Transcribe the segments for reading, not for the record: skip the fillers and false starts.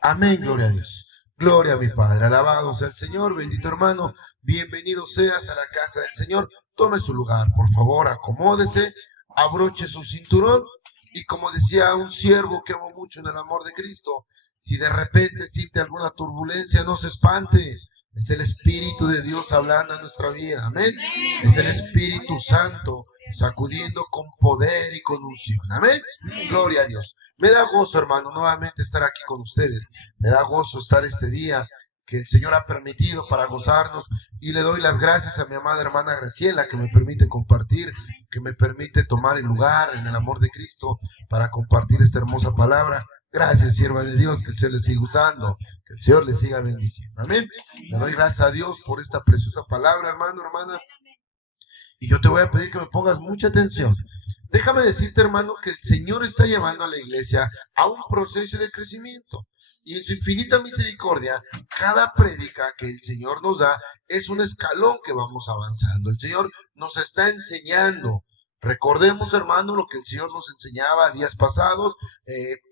Amén, gloria a Dios. Gloria a mi Padre. Alabado sea el Señor, bendito hermano. Bienvenido seas a la casa del Señor. Tome su lugar, por favor, acomódese, abroche su cinturón y como decía un siervo que amo mucho en el amor de Cristo, si de repente siente alguna turbulencia, no se espante. Es el Espíritu de Dios hablando en nuestra vida. Amén. Es el Espíritu Santo sacudiendo con poder y con unción. Amén. Gloria a Dios. Me da gozo, hermano, nuevamente estar aquí con ustedes. Me da gozo estar este día que el Señor ha permitido para gozarnos y le doy las gracias a mi amada hermana Graciela que me permite compartir, que me permite tomar el lugar en el amor de Cristo para compartir esta hermosa palabra. Gracias, sierva de Dios, que el Señor le siga usando, que el Señor le siga bendiciendo. Amén. Le doy gracias a Dios por esta preciosa palabra, hermano, hermana. Y yo te voy a pedir que me pongas mucha atención. Déjame decirte, hermano, que el Señor está llevando a la iglesia a un proceso de crecimiento. Y en su infinita misericordia, cada prédica que el Señor nos da es un escalón que vamos avanzando. El Señor nos está enseñando. Recordemos, hermano, lo que el Señor nos enseñaba días pasados,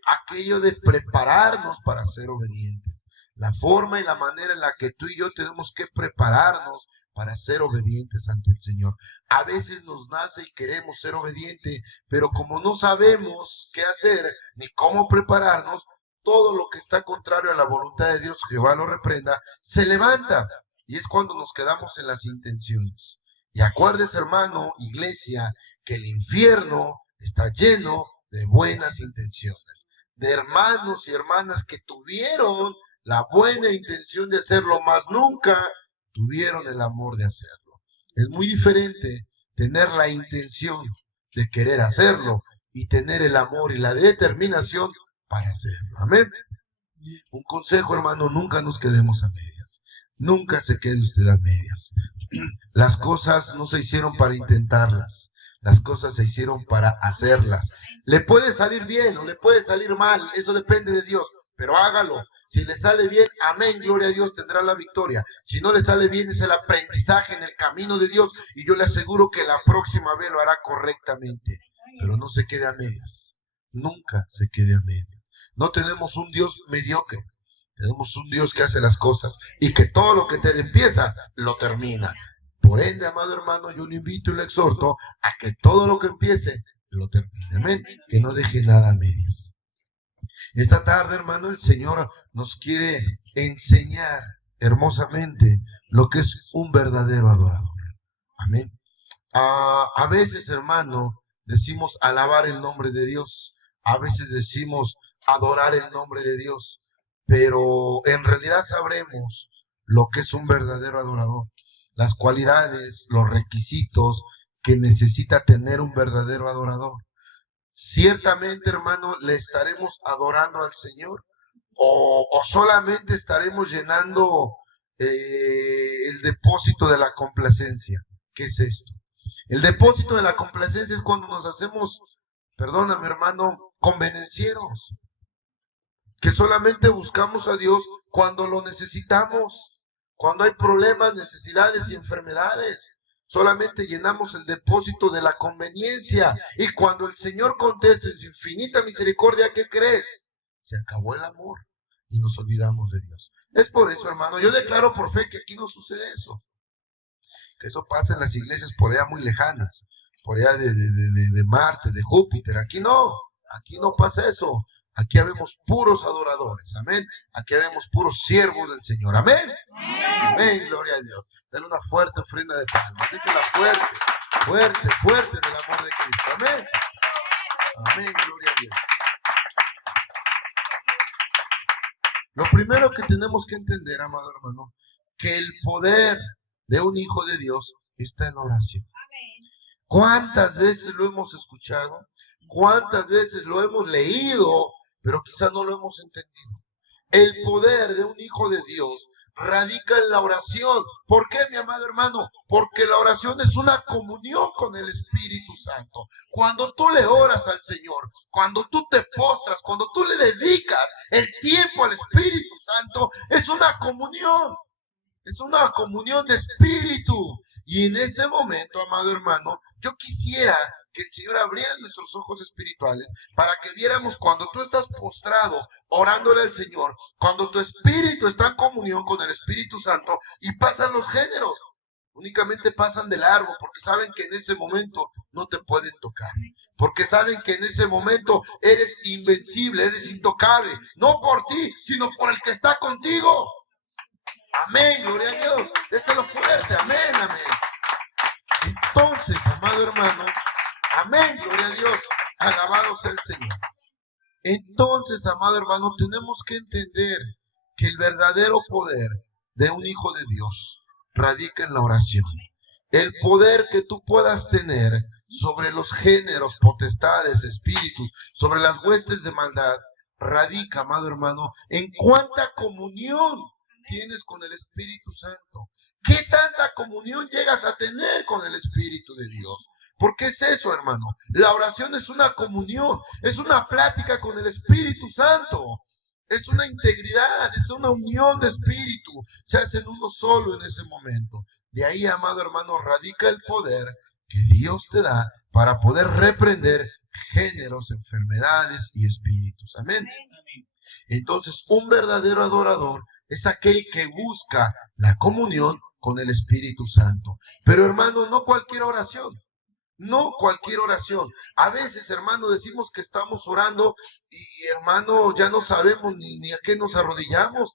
aquello de prepararnos para ser obedientes. La forma y la manera en la que tú y yo tenemos que prepararnos para ser obedientes ante el Señor. A veces nos nace y queremos ser obedientes, pero como no sabemos qué hacer ni cómo prepararnos, todo lo que está contrario a la voluntad de Dios, Jehová lo reprenda, se levanta. Y es cuando nos quedamos en las intenciones. Y acuérdese, hermano, iglesia, que el infierno está lleno de buenas intenciones, de hermanos y hermanas que tuvieron la buena intención de hacerlo, más nunca tuvieron el amor de hacerlo. Es muy diferente tener la intención de querer hacerlo y tener el amor y la determinación para hacerlo. Amén. Un consejo, hermano, nunca nos quedemos a medias. Nunca se quede usted a medias. Las cosas no se hicieron para intentarlas. Las cosas se hicieron para hacerlas. Le puede salir bien o le puede salir mal. Eso depende de Dios. Pero hágalo. Si le sale bien, amén, gloria a Dios, tendrá la victoria. Si no le sale bien, es el aprendizaje en el camino de Dios. Y yo le aseguro que la próxima vez lo hará correctamente. Pero no se quede a medias. Nunca se quede a medias. No tenemos un Dios mediocre. Tenemos un Dios que hace las cosas y que todo lo que te empieza, lo termina. Por ende, amado hermano, yo le invito y le exhorto a que todo lo que empiece, lo termine. Amén. Que no deje nada a medias. Esta tarde, hermano, el Señor nos quiere enseñar hermosamente lo que es un verdadero adorador. Amén. A veces, hermano, decimos alabar el nombre de Dios. A veces decimos adorar el nombre de Dios. Pero en realidad sabremos lo que es un verdadero adorador. Las cualidades, los requisitos que necesita tener un verdadero adorador. Ciertamente, hermano, le estaremos adorando al Señor o solamente estaremos llenando el depósito de la complacencia. ¿Qué es esto? El depósito de la complacencia es cuando nos hacemos, perdóname, hermano, convenencieros, que solamente buscamos a Dios cuando lo necesitamos, cuando hay problemas, necesidades y enfermedades. Solamente llenamos el depósito de la conveniencia. Y cuando el Señor contesta en su infinita misericordia, ¿qué crees? Se acabó el amor y nos olvidamos de Dios. Es por eso, hermano, yo declaro por fe que aquí no sucede eso. Que eso pasa en las iglesias por allá muy lejanas, por allá de Marte, de Júpiter. Aquí no pasa eso. Aquí habemos puros adoradores, amén. Aquí habemos puros siervos del Señor, amén. Amén, gloria a Dios. Dale una fuerte ofrenda de palmas. Dígela fuerte, fuerte, fuerte en el amor de Cristo, amén. Amén, gloria a Dios. Lo primero que tenemos que entender, amado hermano, que el poder de un hijo de Dios está en la oración. ¿Cuántas veces lo hemos escuchado? ¿Cuántas veces lo hemos leído? Pero quizás no lo hemos entendido. El poder de un hijo de Dios radica en la oración. ¿Por qué, mi amado hermano? Porque la oración es una comunión con el Espíritu Santo. Cuando tú le oras al Señor, cuando tú te postras, cuando tú le dedicas el tiempo al Espíritu Santo, es una comunión. Es una comunión de espíritu. Y en ese momento, amado hermano, Yo quisiera que el Señor abriera nuestros ojos espirituales para que viéramos cuando tú estás postrado orándole al Señor, cuando tu espíritu está en comunión con el Espíritu Santo y pasan los géneros. Únicamente pasan de largo porque saben que en ese momento no te pueden tocar. Porque saben que en ese momento eres invencible, eres intocable. No por ti, sino por el que está contigo. Amén, gloria a Dios. Déselo fuerte, amén, amén. Entonces, amado hermano, amén, gloria a Dios. Alabado sea el Señor. Entonces, amado hermano, tenemos que entender que el verdadero poder de un hijo de Dios radica en la oración. El poder que tú puedas tener sobre los géneros, potestades, espíritus, sobre las huestes de maldad, radica, amado hermano, en cuánta comunión tienes con el Espíritu Santo. ¿Qué tanta comunión llegas a tener con el Espíritu de Dios? Porque es eso, hermano. La oración es una comunión, es una plática con el Espíritu Santo. Es una integridad, es una unión de espíritu. Se hacen uno solo en ese momento. De ahí, amado hermano, radica el poder que Dios te da para poder reprender géneros, enfermedades y espíritus. Amén. Entonces, un verdadero adorador es aquel que busca la comunión con el Espíritu Santo. Pero, hermano, no cualquier oración. No cualquier oración. A veces, hermano, decimos que estamos orando y, hermano, ya no sabemos ni a qué nos arrodillamos.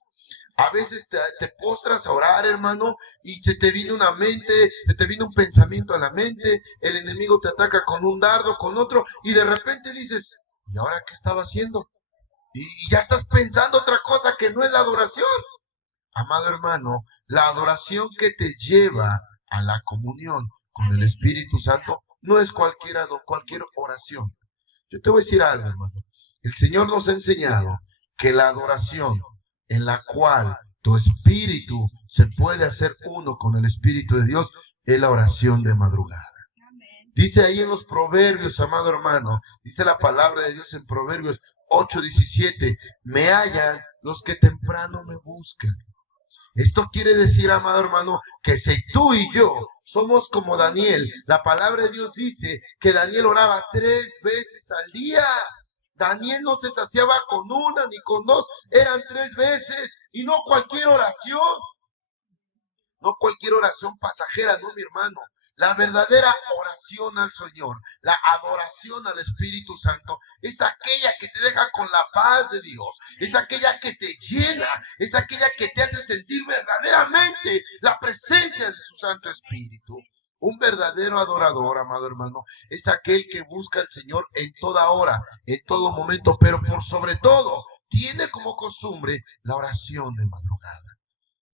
A veces te postras a orar, hermano, y se te viene una mente, se te viene un pensamiento a la mente, el enemigo te ataca con un dardo, con otro, y de repente dices, ¿y ahora qué estaba haciendo? Y ya estás pensando otra cosa que no es la adoración. Amado hermano, la adoración que te lleva a la comunión con el Espíritu Santo no es cualquier oración. Yo te voy a decir algo, hermano. El Señor nos ha enseñado que la adoración en la cual tu espíritu se puede hacer uno con el Espíritu de Dios es la oración de madrugada. Dice ahí en los Proverbios, amado hermano, dice la palabra de Dios en Proverbios 8:17, me hallan los que temprano me buscan. Esto quiere decir, amado hermano, que si tú y yo somos como Daniel, la palabra de Dios dice que Daniel oraba 3 veces al día. Daniel no se saciaba con una ni con dos, eran 3 veces y no cualquier oración. No cualquier oración pasajera, no, mi hermano. La verdadera oración al Señor, la adoración al Espíritu Santo, es aquella que te deja con la paz de Dios, es aquella que te llena, es aquella que te hace sentir verdaderamente la presencia de su Santo Espíritu. Un verdadero adorador, amado hermano, es aquel que busca al Señor en toda hora, en todo momento, pero por sobre todo, tiene como costumbre la oración de madrugada.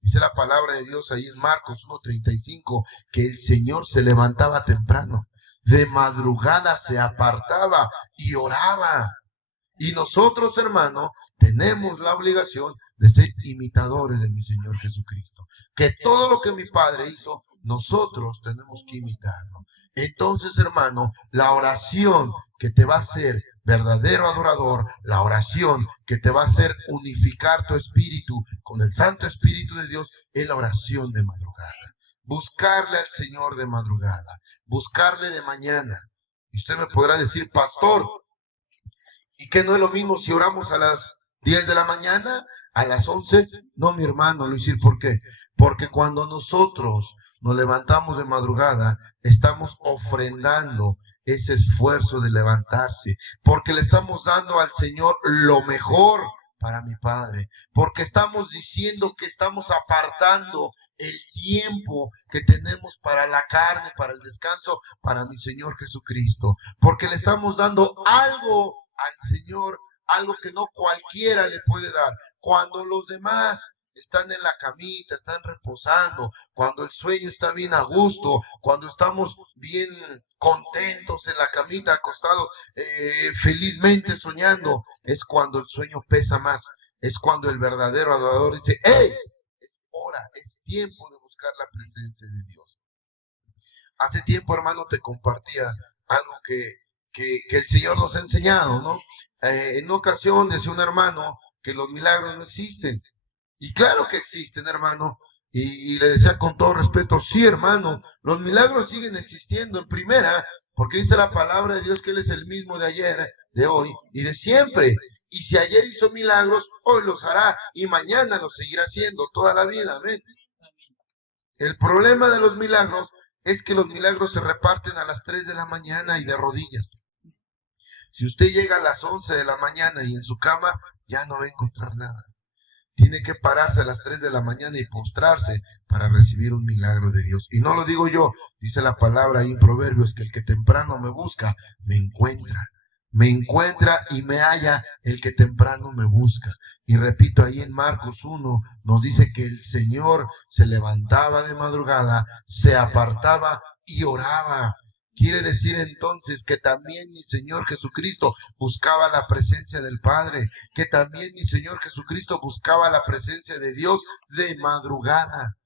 Dice la palabra de Dios ahí en Marcos 1:35 que el Señor se levantaba temprano, de madrugada se apartaba y oraba. Y nosotros, hermanos, tenemos la obligación de ser imitadores de mi Señor Jesucristo. Que todo lo que mi Padre hizo, nosotros tenemos que imitarlo. Entonces, hermano, la oración que te va a hacer verdadero adorador, la oración que te va a hacer unificar tu espíritu con el Santo Espíritu de Dios, es la oración de madrugada. Buscarle al Señor de madrugada, buscarle de mañana. Y usted me podrá decir, pastor, ¿y qué no es lo mismo si oramos a las 10 de la mañana, a las 11? No, mi hermano Luis, ¿por qué? Porque cuando nosotros nos levantamos de madrugada, estamos ofrendando ese esfuerzo de levantarse, porque le estamos dando al Señor lo mejor para mi Padre, porque estamos diciendo que estamos apartando el tiempo que tenemos para la carne, para el descanso, para mi Señor Jesucristo, porque le estamos dando algo al Señor, algo que no cualquiera le puede dar. Cuando los demás están en la camita, están reposando, cuando el sueño está bien a gusto, cuando estamos bien contentos en la camita, acostados, felizmente soñando, es cuando el sueño pesa más, es cuando el verdadero adorador dice, ¡hey! Es hora, es tiempo de buscar la presencia de Dios. Hace tiempo, hermano, te compartía algo que el Señor nos ha enseñado, ¿no? En una ocasión decía un hermano que los milagros no existen. Y claro que existen, hermano. Y le decía con todo respeto, sí, hermano, los milagros siguen existiendo. En primera, porque dice la palabra de Dios que Él es el mismo de ayer, de hoy y de siempre. Y si ayer hizo milagros, hoy los hará y mañana los seguirá haciendo toda la vida. Amén. El problema de los milagros es que los milagros se reparten a las 3 de la mañana y de rodillas. Si usted llega a las 11 de la mañana y en su cama, ya no va a encontrar nada. Tiene que pararse a las 3 de la mañana y postrarse para recibir un milagro de Dios. Y no lo digo yo, dice la palabra ahí en Proverbios, que el que temprano me busca, me encuentra. Me encuentra y me halla el que temprano me busca. Y repito, ahí en Marcos 1 nos dice que el Señor se levantaba de madrugada, se apartaba y oraba. Quiere decir entonces que también mi Señor Jesucristo buscaba la presencia del Padre, que también mi Señor Jesucristo buscaba la presencia de Dios de madrugada.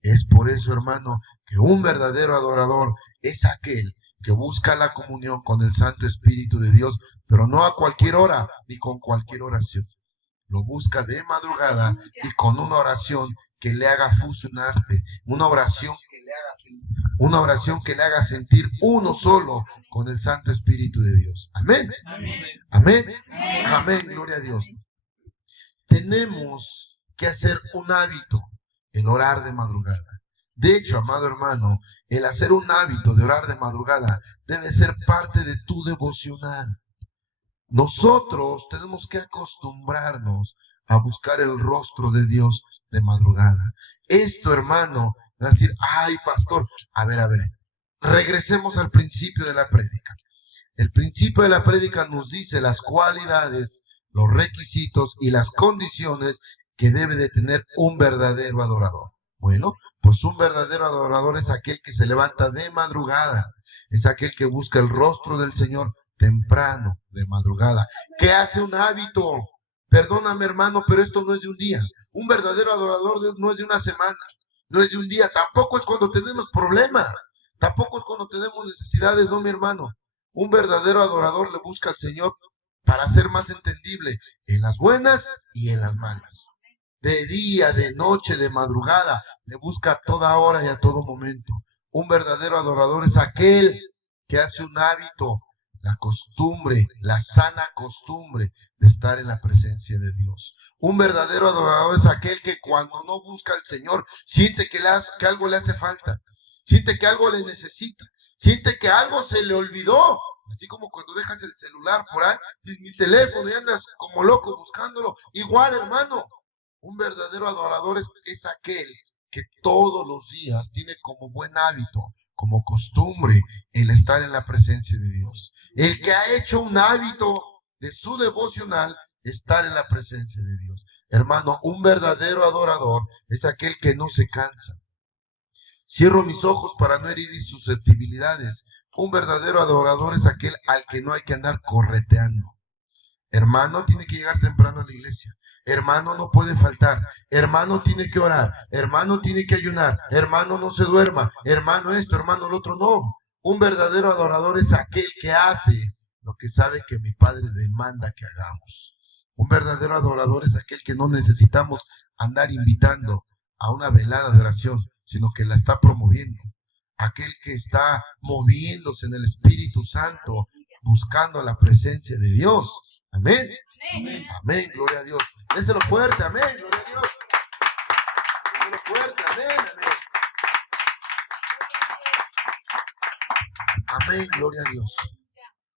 Es por eso, hermano, que un verdadero adorador es aquel que busca la comunión con el Santo Espíritu de Dios, pero no a cualquier hora ni con cualquier oración. Lo busca de madrugada y con una oración que le haga fusionarse, una oración que le haga sentir uno solo con el Santo Espíritu de Dios. Amén. Amén. Amén. Gloria a Dios. Tenemos que hacer un hábito el orar de madrugada. De hecho, amado hermano, el hacer un hábito de orar de madrugada debe ser parte de tu devocional. Nosotros tenemos que acostumbrarnos a buscar el rostro de Dios de madrugada. Esto, hermano, va a decir, ay, pastor, a ver, regresemos al principio de la prédica. El principio de la prédica nos dice las cualidades, los requisitos y las condiciones que debe de tener un verdadero adorador. Bueno, pues un verdadero adorador es aquel que se levanta de madrugada, es aquel que busca el rostro del Señor temprano, de madrugada, que hace un hábito. Perdóname, hermano, pero esto no es de un día. Un verdadero adorador no es de una semana, no es de un día, tampoco es cuando tenemos problemas, tampoco es cuando tenemos necesidades, no, mi hermano. Un verdadero adorador le busca al Señor para ser más entendible en las buenas y en las malas. De día, de noche, de madrugada, le busca a toda hora y a todo momento. Un verdadero adorador es aquel que hace un hábito, la costumbre, la sana costumbre de estar en la presencia de Dios. Un verdadero adorador es aquel que cuando no busca al Señor, siente que algo le hace falta, siente que algo le necesita, siente que algo se le olvidó. Así como cuando dejas el celular por ahí, mi teléfono y andas como loco buscándolo. Igual, hermano, un verdadero adorador es aquel que todos los días tiene como buen hábito, como costumbre, el estar en la presencia de Dios. El que ha hecho un hábito de su devocional, estar en la presencia de Dios. Hermano, un verdadero adorador es aquel que no se cansa. Cierro mis ojos para no herir susceptibilidades. Un verdadero adorador es aquel al que no hay que andar correteando. Hermano, tiene que llegar temprano a la iglesia. Hermano, no puede faltar. Hermano, tiene que orar. Hermano, tiene que ayunar. Hermano, no se duerma. Hermano, esto, hermano, lo otro. No. Un verdadero adorador es aquel que hace lo que sabe que mi Padre demanda que hagamos. Un verdadero adorador es aquel que no necesitamos andar invitando a una velada de oración, sino que la está promoviendo. Aquel que está moviéndose en el Espíritu Santo, buscando la presencia de Dios. Amén. Amén. Amén, gloria a Dios. Déselo fuerte, amén, gloria a Dios. Déselo fuerte, amén, amén. Amén, gloria a Dios.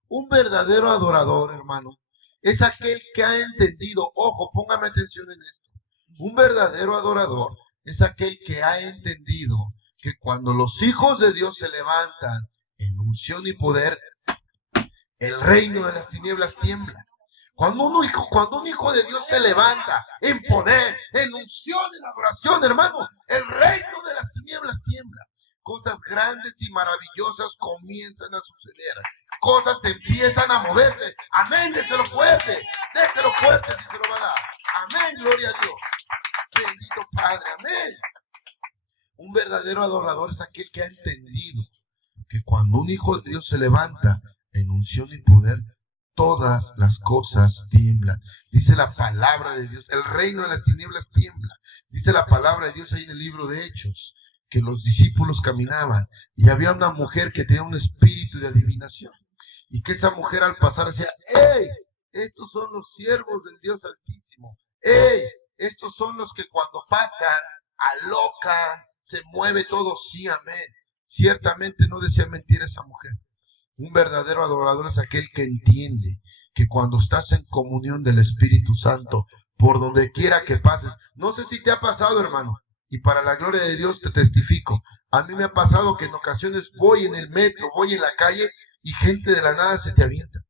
Un verdadero adorador, hermano, es aquel que ha entendido, ojo, póngame atención en esto. Un verdadero adorador es aquel que ha entendido que cuando los hijos de Dios se levantan en unción y poder, el reino de las tinieblas tiembla. Cuando un hijo de Dios se levanta en poder, en unción, en adoración, hermano, el reino de las tinieblas tiembla. Cosas grandes y maravillosas comienzan a suceder. Cosas empiezan a moverse. Amén, déselo fuerte, si se lo va a dar. Amén, gloria a Dios. Bendito Padre, amén. Un verdadero adorador es aquel que ha entendido que cuando un hijo de Dios se levanta en unción y poder, todas las cosas tiemblan. Dice la palabra de Dios, el reino de las tinieblas tiembla. Dice la palabra de Dios ahí en el libro de Hechos, que los discípulos caminaban y había una mujer que tenía un espíritu de adivinación. Y que esa mujer al pasar decía, ¡hey! Estos son los siervos del Dios Altísimo. ¡Hey! Estos son los que cuando pasan, alocan, se mueve todo. Sí, amén. Ciertamente no decía mentira esa mujer. Un verdadero adorador es aquel que entiende que cuando estás en comunión del Espíritu Santo, por donde quiera que pases, no sé si te ha pasado, hermano, y para la gloria de Dios te testifico, a mí me ha pasado que en ocasiones voy en el metro, voy en la calle y gente de la nada se te avienta.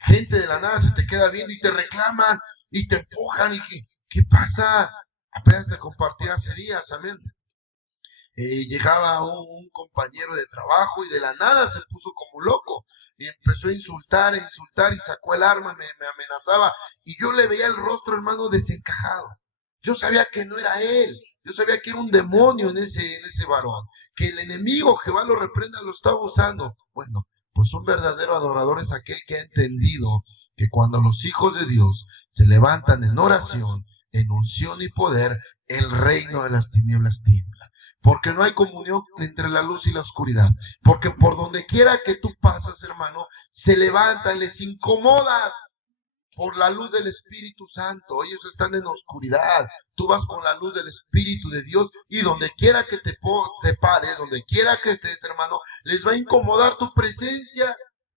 Gente de la nada se te queda viendo y te reclaman y te empujan y ¿qué pasa? Apenas te compartí hace días, amén. Llegaba un compañero de trabajo y de la nada se puso como loco y empezó a insultar y sacó el arma, me amenazaba y yo le veía el rostro, hermano, desencajado. Yo sabía que no era él, yo sabía que era un demonio en ese varón, que el enemigo, Jehová lo reprenda, lo estaba usando. Bueno, pues un verdadero adorador es aquel que ha entendido que cuando los hijos de Dios se levantan en oración, en unción y poder, el reino de las tinieblas tiembla. Porque no hay comunión entre la luz y la oscuridad. Porque por donde quiera que tú pasas, hermano, se levantan, les incomodas por la luz del Espíritu Santo. Ellos están en oscuridad. Tú vas con la luz del Espíritu de Dios y donde quiera que te pares, donde quiera que estés, hermano, les va a incomodar tu presencia.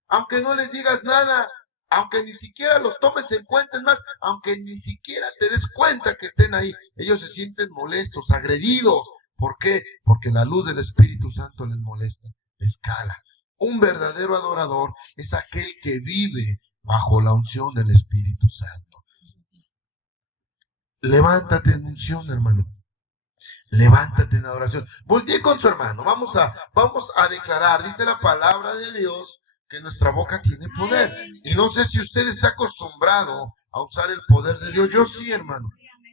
Aunque no les digas nada, aunque ni siquiera los tomes en cuenta, es más, aunque ni siquiera te des cuenta que estén ahí, ellos se sienten molestos, agredidos. ¿Por qué? Porque la luz del Espíritu Santo les molesta, les cala. Un verdadero adorador es aquel que vive bajo la unción del Espíritu Santo. Levántate en unción, hermano. Levántate en adoración. Voltee con su hermano. Vamos a declarar. Dice la palabra de Dios que nuestra boca tiene poder. Y no sé si usted está acostumbrado a usar el poder de Dios. Yo sí, hermano.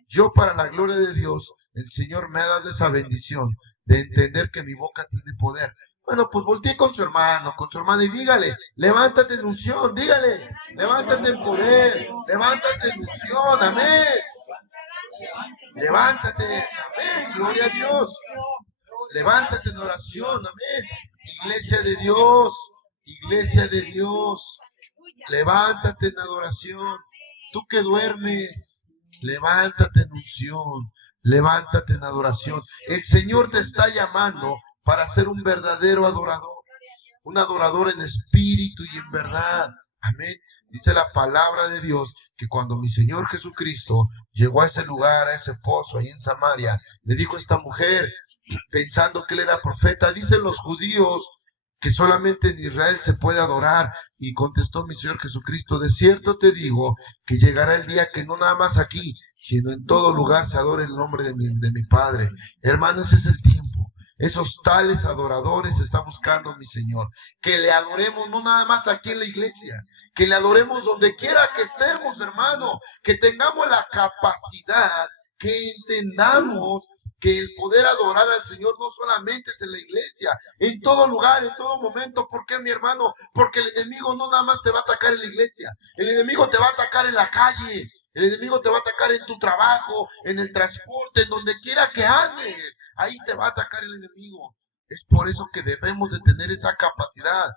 Yo, para la gloria de Dios, el Señor me ha dado esa bendición de entender que mi boca tiene poder. Bueno, pues voltee con su hermano y dígale, levántate en unción, dígale, levántate en poder, levántate en unción, amén. Levántate, amén, gloria a Dios. Levántate en oración, amén. Iglesia de Dios, levántate en adoración. Tú que duermes, levántate en unción, levántate en adoración. El Señor te está llamando para ser un verdadero adorador, un adorador en espíritu y en verdad. Amén. Dice la palabra de Dios que cuando mi Señor Jesucristo llegó a ese lugar, a ese pozo ahí en Samaria, le dijo a esta mujer, pensando que él era profeta, dicen los judíos que solamente en Israel se puede adorar. Y contestó mi Señor Jesucristo, de cierto te digo que llegará el día que no nada más aquí, sino en todo lugar se adore el nombre de mi Padre. Hermano, ese es el tiempo. Esos tales adoradores está buscando mi Señor. Que le adoremos no nada más aquí en la iglesia, que le adoremos donde quiera que estemos, hermano. Que tengamos la capacidad, que entendamos que el poder adorar al Señor no solamente es en la iglesia, en todo lugar, en todo momento. ¿Por qué, mi hermano? Porque el enemigo no nada más te va a atacar en la iglesia, el enemigo te va a atacar en la calle, el enemigo te va a atacar en tu trabajo, en el transporte, en donde quiera que andes, ahí te va a atacar el enemigo. Es por eso que debemos de tener esa capacidad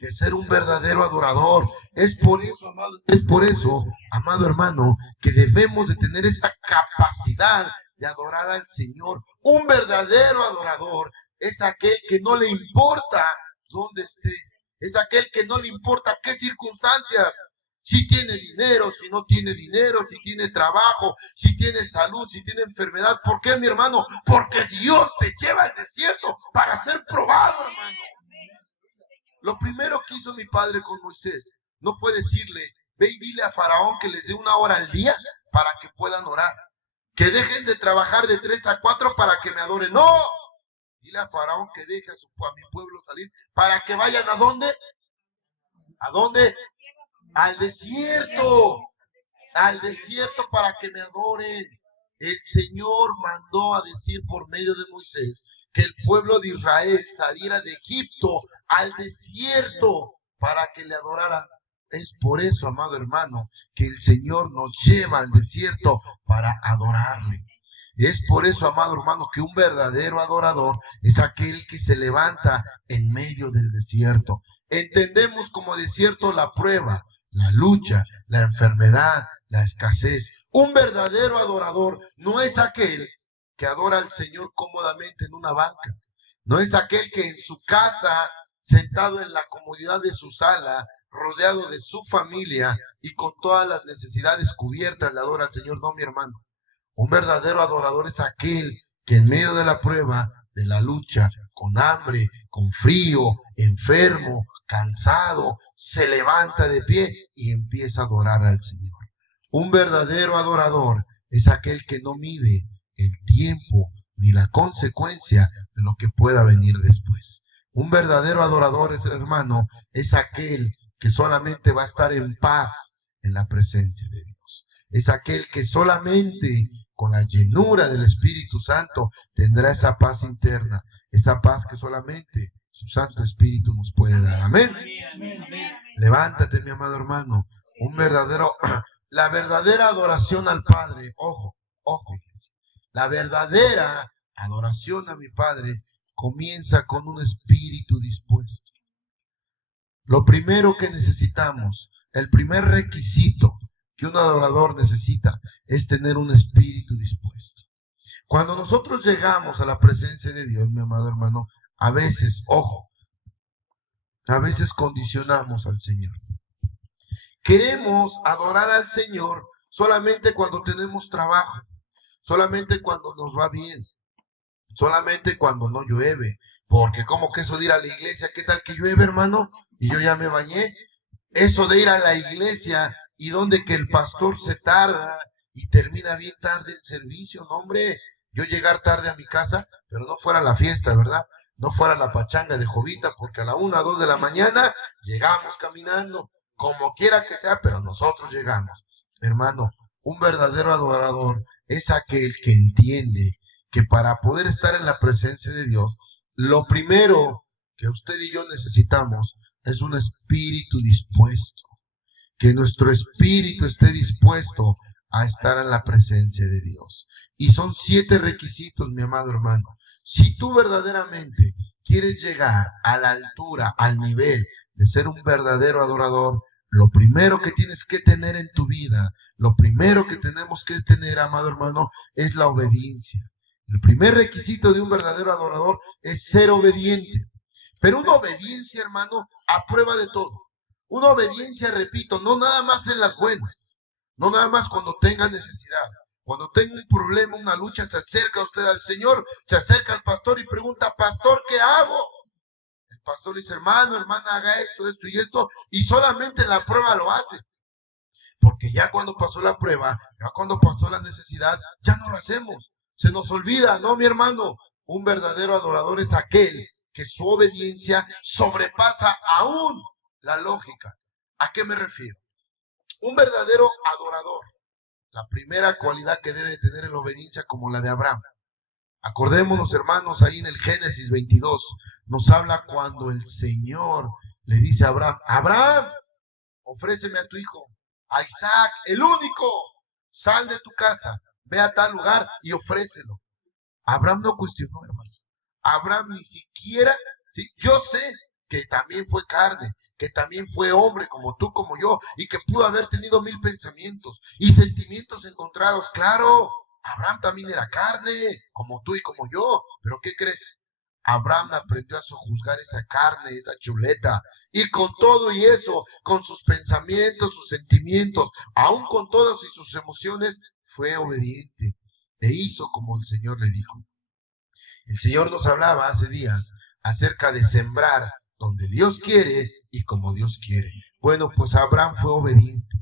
de ser un verdadero adorador. Es por eso, amado hermano, que debemos de tener esa capacidad de adorar al Señor. Un verdadero adorador es aquel que no le importa dónde esté, es aquel que no le importa qué circunstancias, si tiene dinero, si no tiene dinero, si tiene trabajo, si tiene salud, si tiene enfermedad. ¿Por qué, mi hermano? Porque Dios te lleva al desierto para ser probado, hermano. Lo primero que hizo mi padre con Moisés no fue decirle, ve y dile a Faraón que les dé 1 hora al día para que puedan orar, que dejen de trabajar de 3 a 4 para que me adoren. No, dile a Faraón que deje a mi pueblo salir para que vayan ¿a dónde? ¿A dónde? Al desierto para que me adoren. El Señor mandó a decir por medio de Moisés que el pueblo de Israel saliera de Egipto al desierto para que le adoraran. Es por eso, amado hermano, que el Señor nos lleva al desierto para adorarle. Es por eso, amado hermano, que un verdadero adorador es aquel que se levanta en medio del desierto. Entendemos como desierto la prueba, la lucha, la enfermedad, la escasez. Un verdadero adorador no es aquel que adora al Señor cómodamente en una banca. No es aquel que en su casa, sentado en la comodidad de su sala, rodeado de su familia y con todas las necesidades cubiertas, le adora al Señor. No, mi hermano. Un verdadero adorador es aquel que en medio de la prueba, de la lucha, con hambre, con frío, enfermo, cansado, se levanta de pie y empieza a adorar al Señor. Un verdadero adorador es aquel que no mide el tiempo ni la consecuencia de lo que pueda venir después. Un verdadero adorador, hermano, es aquel que solamente va a estar en paz en la presencia de Dios. Es aquel que solamente con la llenura del Espíritu Santo tendrá esa paz interna, esa paz que solamente su Santo Espíritu nos puede dar. Amén. Levántate, mi amado hermano. La verdadera adoración al Padre, ojo, iglesia. La verdadera adoración a mi Padre comienza con un espíritu dispuesto. Lo primero que necesitamos, el primer requisito que un adorador necesita es tener un espíritu dispuesto. Cuando nosotros llegamos a la presencia de Dios, mi amado hermano, a veces, ojo, a veces condicionamos al Señor. Queremos adorar al Señor solamente cuando tenemos trabajo, solamente cuando nos va bien, solamente cuando no llueve, porque como que eso de ir a la iglesia, ¿qué tal que llueve, hermano? Y yo ya me bañé. Eso de ir a la iglesia y donde que el pastor se tarda y termina bien tarde el servicio, no, hombre, yo llegar tarde a mi casa, pero no fuera la fiesta, ¿verdad? No fuera la pachanga de Jovita, porque a la 1, 2 de la mañana llegamos caminando, como quiera que sea, pero nosotros llegamos. Hermano, un verdadero adorador es aquel que entiende que para poder estar en la presencia de Dios, lo primero que usted y yo necesitamos es un espíritu dispuesto. Que nuestro espíritu esté dispuesto a estar en la presencia de Dios. Y son 7 requisitos, mi amado hermano. Si tú verdaderamente quieres llegar a la altura, al nivel de ser un verdadero adorador, lo primero que tienes que tener en tu vida, lo primero que tenemos que tener, amado hermano, es la obediencia. El primer requisito de un verdadero adorador es ser obediente. Pero una obediencia, hermano, a prueba de todo. Una obediencia, repito, no nada más en las buenas, no nada más cuando tenga necesidad. Cuando tenga un problema, una lucha, se acerca usted al Señor, se acerca al pastor y pregunta, pastor, ¿qué hago? El pastor dice, hermano, hermana, haga esto, esto y esto, y solamente en la prueba lo hace. Porque ya cuando pasó la prueba, ya cuando pasó la necesidad, ya no lo hacemos. Se nos olvida, ¿no, mi hermano? Un verdadero adorador es aquel que su obediencia sobrepasa aún la lógica. ¿A qué me refiero? Un verdadero adorador, la primera cualidad que debe tener en la obediencia como la de Abraham. Acordémonos, hermanos, ahí en el Génesis 22, nos habla cuando el Señor le dice a Abraham, Abraham, ofréceme a tu hijo, a Isaac, el único, sal de tu casa, ve a tal lugar y ofrécelo. Abraham no cuestionó, hermanos. Abraham ni siquiera, ¿sí? Yo sé que también fue carne, que también fue hombre como tú, como yo, y que pudo haber tenido 1000 pensamientos y sentimientos encontrados. Claro, Abraham también era carne, como tú y como yo, pero ¿qué crees? Abraham aprendió a sojuzgar esa carne, esa chuleta, y con todo y eso, con sus pensamientos, sus sentimientos, aún con todas y sus emociones, fue obediente e hizo como el Señor le dijo. El Señor nos hablaba hace días acerca de sembrar donde Dios quiere y como Dios quiere. Bueno, pues Abraham fue obediente.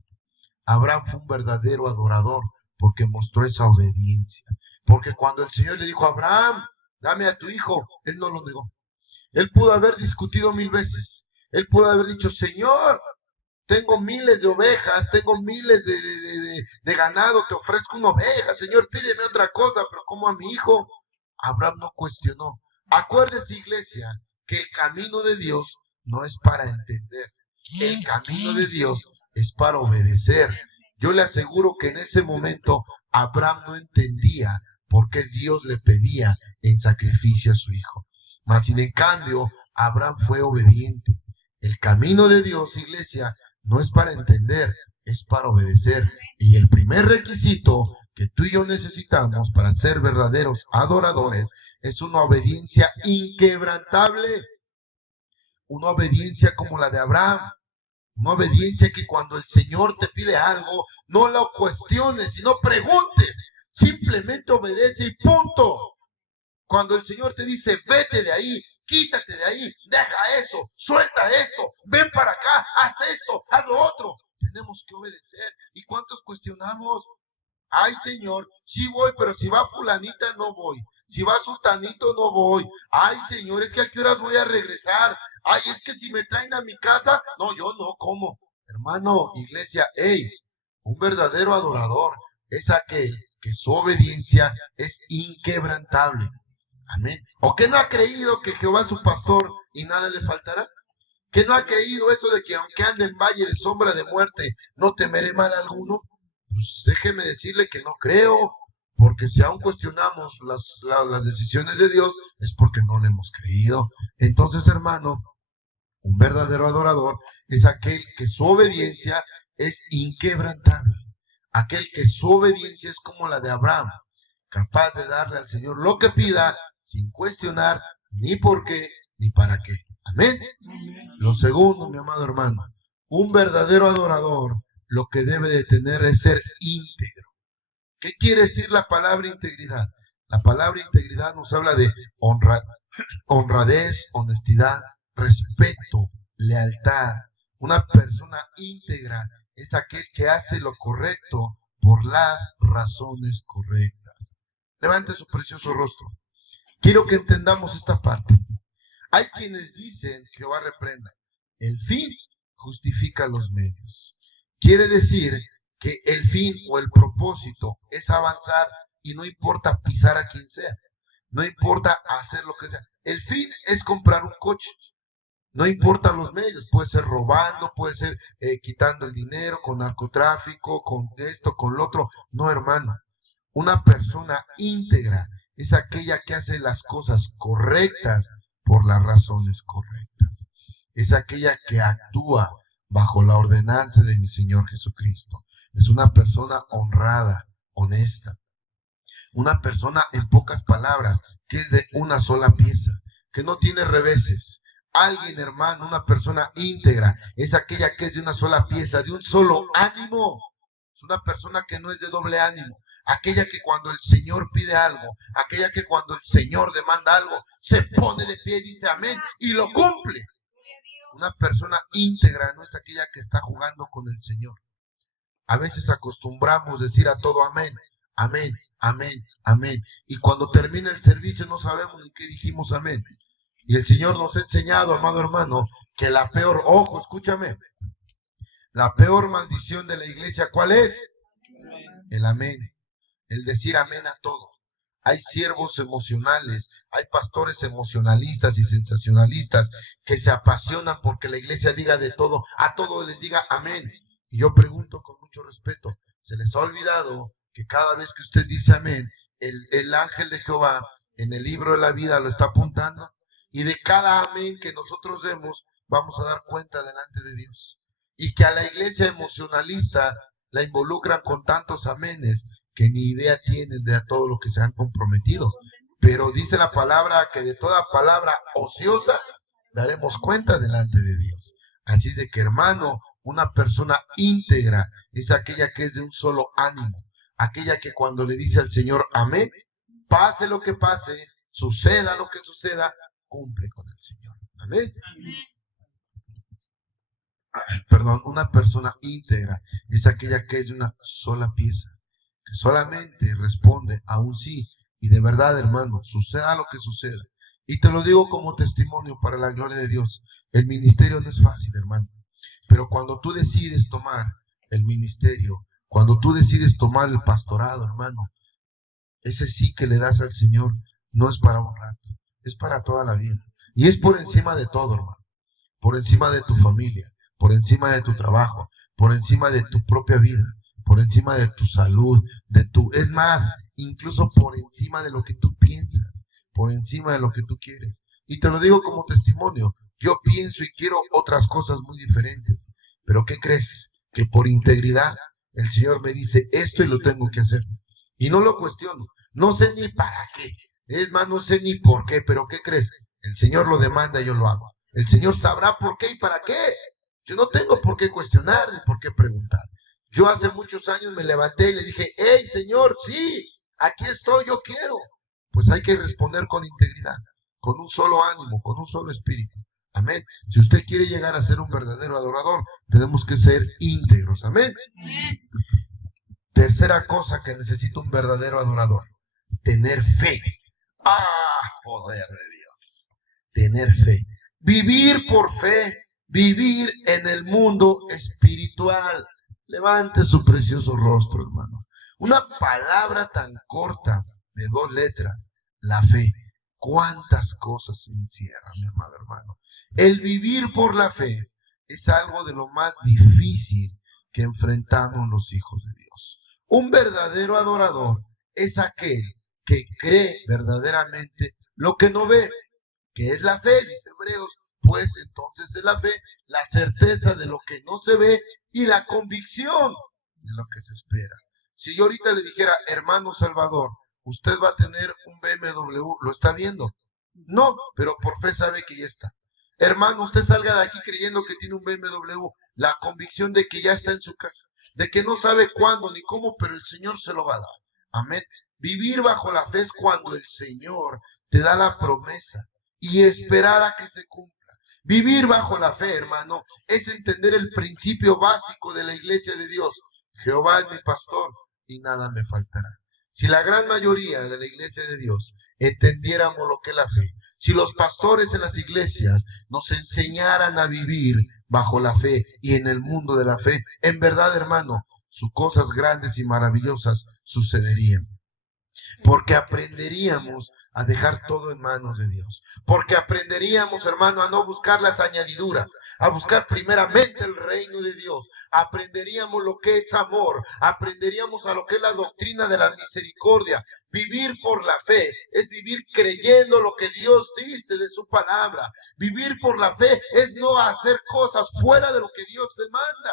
Abraham fue un verdadero adorador porque mostró esa obediencia. Porque cuando el Señor le dijo a Abraham, dame a tu hijo, él no lo negó. Él pudo haber discutido 1000 veces. Él pudo haber dicho, Señor, tengo miles de ovejas, tengo miles de ganado, te ofrezco una oveja, Señor, pídeme otra cosa, pero como a mi hijo. Abraham no cuestionó. Acuérdese, iglesia, que el camino de Dios no es para entender. El camino de Dios es para obedecer. Yo le aseguro que en ese momento Abraham no entendía por qué Dios le pedía en sacrificio a su hijo. Mas sin en cambio, Abraham fue obediente. El camino de Dios, iglesia, no es para entender, es para obedecer. Y el primer requisito que tú y yo necesitamos para ser verdaderos adoradores es una obediencia inquebrantable. Una obediencia como la de Abraham. Una obediencia que cuando el Señor te pide algo, no lo cuestiones, sino preguntes. Simplemente obedece y punto. Cuando el Señor te dice, vete de ahí, quítate de ahí, deja eso, suelta esto, ven para acá, haz esto, haz lo otro. Tenemos que obedecer. ¿Y cuántos cuestionamos? Ay, Señor, sí voy, pero si va fulanita no voy. Si va sultanito no voy. Ay, Señor, es que a qué horas voy a regresar. Ay, es que si me traen a mi casa, no, yo no, ¿cómo? Hermano, iglesia, hey, un verdadero adorador es aquel que su obediencia es inquebrantable. Amén. ¿O que no ha creído que Jehová es su pastor y nada le faltará? ¿Que no ha creído eso de que aunque ande en valle de sombra de muerte, no temeré mal alguno? Pues déjeme decirle que no creo, porque si aún cuestionamos las decisiones de Dios, es porque no le hemos creído. Entonces, hermano, un verdadero adorador es aquel que su obediencia es inquebrantable. Aquel que su obediencia es como la de Abraham, capaz de darle al Señor lo que pida, sin cuestionar ni por qué ni para qué. Amén. Lo segundo, mi amado hermano, un verdadero adorador lo que debe de tener es ser íntegro. ¿Qué quiere decir la palabra integridad? La palabra integridad nos habla de honradez, honestidad, respeto, lealtad. Una persona íntegra es aquel que hace lo correcto por las razones correctas. Levante su precioso rostro. Quiero que entendamos esta parte. Hay quienes dicen, Jehová reprenda, el fin justifica los medios. Quiere decir que el fin o el propósito es avanzar y no importa pisar a quien sea. No importa hacer lo que sea. El fin es comprar un coche. No importa los medios. Puede ser robando, puede ser quitando el dinero, con narcotráfico, con esto, con lo otro. No, hermano. Una persona íntegra es aquella que hace las cosas correctas por las razones correctas. Es aquella que actúa bajo la ordenanza de mi Señor Jesucristo. Es una persona honrada, honesta. Una persona, en pocas palabras, que es de una sola pieza, que no tiene reveses. Alguien, hermano, una persona íntegra, es aquella que es de una sola pieza, de un solo ánimo. Es una persona que no es de doble ánimo. Aquella que cuando el Señor pide algo, aquella que cuando el Señor demanda algo, se pone de pie y dice amén y lo cumple. Una persona íntegra no es aquella que está jugando con el Señor. A veces acostumbramos decir a todo amén, amén, amén, amén. Y cuando termina el servicio no sabemos ni qué dijimos amén. Y el Señor nos ha enseñado, amado hermano, que la peor, ojo, escúchame, la peor maldición de la iglesia, ¿cuál es? El amén. El decir amén a todo. Hay siervos emocionales, hay pastores emocionalistas y sensacionalistas que se apasionan porque la iglesia diga de todo, a todo les diga amén. Y yo pregunto con mucho respeto, ¿se les ha olvidado que cada vez que usted dice amén, el ángel de Jehová en el libro de la vida lo está apuntando? Y de cada amén que nosotros demos, vamos a dar cuenta delante de Dios. Y que a la iglesia emocionalista la involucran con tantos amenes que ni idea tienen de todo lo que se han comprometido. Pero dice la palabra que de toda palabra ociosa daremos cuenta delante de Dios. Así de que, hermano, una persona íntegra es aquella que es de un solo ánimo, aquella que cuando le dice al Señor amén, pase lo que pase, suceda lo que suceda, cumple con el Señor. Amén. Perdón, una persona íntegra es aquella que es de una sola pieza, que solamente responde a un sí. Y de verdad, hermano, suceda lo que suceda. Y te lo digo como testimonio para la gloria de Dios. El ministerio no es fácil, hermano. Pero cuando tú decides tomar el ministerio, cuando tú decides tomar el pastorado, hermano, ese sí que le das al Señor no es para un rato, es para toda la vida. Y es por encima de todo, hermano. Por encima de tu familia, por encima de tu trabajo, por encima de tu propia vida, por encima de tu salud, es más, incluso por encima de lo que tú piensas, por encima de lo que tú quieres. Y te lo digo como testimonio, yo pienso y quiero otras cosas muy diferentes, pero ¿qué crees? Que por integridad el Señor me dice esto y lo tengo que hacer. Y no lo cuestiono, no sé ni para qué, es más, no sé ni por qué, pero ¿qué crees? El Señor lo demanda y yo lo hago. El Señor sabrá por qué y para qué. Yo no tengo por qué cuestionar ni por qué preguntar. Yo hace muchos años me levanté y le dije, hey Señor, sí, aquí estoy, yo quiero. Pues hay que responder con integridad, con un solo ánimo, con un solo espíritu. Amén. Si usted quiere llegar a ser un verdadero adorador, tenemos que ser íntegros. Amén. Tercera cosa que necesita un verdadero adorador, tener fe. ¡Ah, poder de Dios! Tener fe. Vivir por fe, vivir en el mundo espiritual. Levante su precioso rostro, hermano. Una palabra tan corta de 2 letras, la fe. ¿Cuántas cosas se encierra, mi amado hermano? El vivir por la fe es algo de lo más difícil que enfrentamos los hijos de Dios. Un verdadero adorador es aquel que cree verdaderamente lo que no ve, que es la fe, dice Hebreos. Pues entonces es la fe, la certeza de lo que no se ve y la convicción de lo que se espera. Si yo ahorita le dijera, hermano Salvador, usted va a tener un BMW, ¿lo está viendo? No, pero por fe sabe que ya está. Hermano, usted salga de aquí creyendo que tiene un BMW, la convicción de que ya está en su casa, de que no sabe cuándo ni cómo, pero el Señor se lo va a dar. Amén. Vivir bajo la fe es cuando el Señor te da la promesa y esperar a que se cumpla. Vivir bajo la fe, hermano, es entender el principio básico de la iglesia de Dios. Jehová es mi pastor y nada me faltará. Si la gran mayoría de la iglesia de Dios entendiéramos lo que es la fe, si los pastores en las iglesias nos enseñaran a vivir bajo la fe y en el mundo de la fe, en verdad, hermano, sus cosas grandes y maravillosas sucederían. Porque aprenderíamos a dejar todo en manos de Dios. Porque aprenderíamos, hermano, a no buscar las añadiduras, a buscar primeramente el reino de Dios. Aprenderíamos lo que es amor, aprenderíamos a lo que es la doctrina de la misericordia. Vivir por la fe es vivir creyendo lo que Dios dice de su palabra. Vivir por la fe es no hacer cosas fuera de lo que Dios demanda.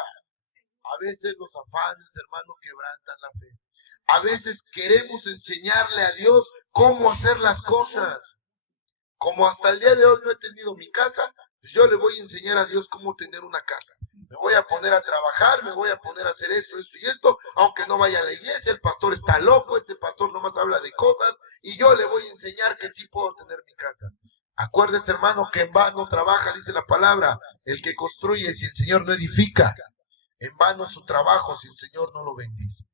A veces los afanes, hermano, quebrantan la fe. A veces queremos enseñarle a Dios cómo hacer las cosas. Como hasta el día de hoy no he tenido mi casa, pues yo le voy a enseñar a Dios cómo tener una casa. Me voy a poner a trabajar, me voy a poner a hacer esto, esto y esto, aunque no vaya a la iglesia, el pastor está loco, ese pastor nomás habla de cosas, y yo le voy a enseñar que sí puedo tener mi casa. Acuérdese, hermano, que en vano trabaja, dice la palabra, el que construye si el Señor no edifica. En vano es su trabajo si el Señor no lo bendice.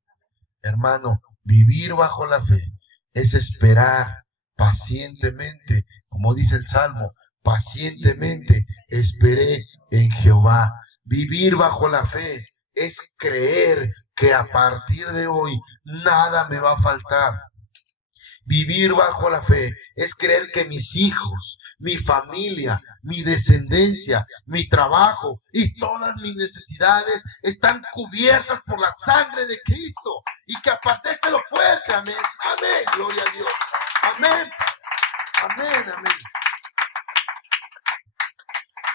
Hermano, vivir bajo la fe es esperar pacientemente, como dice el Salmo, pacientemente esperé en Jehová. Vivir bajo la fe es creer que a partir de hoy nada me va a faltar. Vivir bajo la fe es creer que mis hijos, mi familia, mi descendencia, mi trabajo y todas mis necesidades están cubiertas por la sangre de Cristo. Y que apartérselo fuerte, amén, amén, gloria a Dios, amén, amén, amén.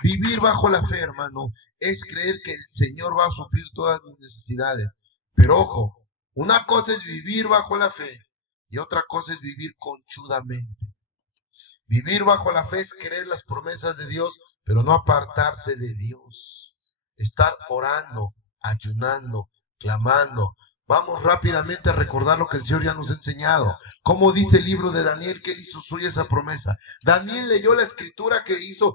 Vivir bajo la fe, hermano, es creer que el Señor va a suplir todas mis necesidades. Pero ojo, una cosa es vivir bajo la fe y otra cosa es vivir conchudamente. Vivir bajo la fe es creer las promesas de Dios, pero no apartarse de Dios. Estar orando, ayunando, clamando. Vamos rápidamente a recordar lo que el Señor ya nos ha enseñado. Como dice el libro de Daniel, que él hizo suya esa promesa. Daniel leyó la escritura que hizo.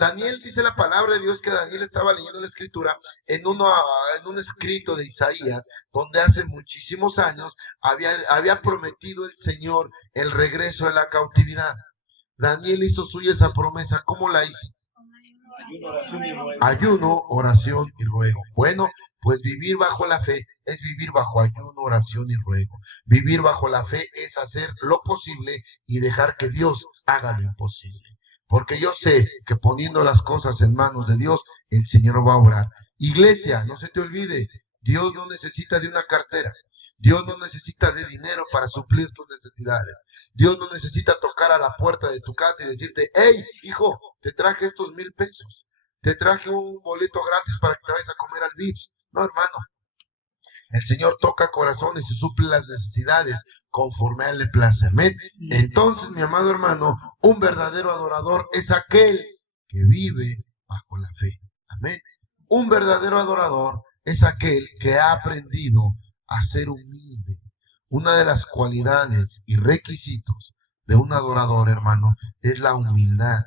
Daniel dice la palabra de Dios que Daniel estaba leyendo la escritura en un escrito de Isaías, donde hace muchísimos años había prometido el Señor el regreso de la cautividad. Daniel hizo suya esa promesa. ¿Cómo la hizo? Ayuno, oración y ruego. Bueno, pues vivir bajo la fe es vivir bajo ayuno, oración y ruego. Vivir bajo la fe es hacer lo posible y dejar que Dios haga lo imposible. Porque yo sé que poniendo las cosas en manos de Dios, el Señor va a obrar. Iglesia, no se te olvide, Dios no necesita de una cartera. Dios no necesita de dinero para suplir tus necesidades. Dios no necesita tocar a la puerta de tu casa y decirte, hey, hijo, te traje estos 1,000 pesos. Te traje un boleto gratis para que te vayas a comer al Vips. No, hermano. El Señor toca corazones y suple las necesidades conforme a Él le place. Amén. Entonces, mi amado hermano, un verdadero adorador es aquel que vive bajo la fe. Amén. Un verdadero adorador es aquel que ha aprendido a ser humilde. Una de las cualidades y requisitos de un adorador, hermano, es la humildad.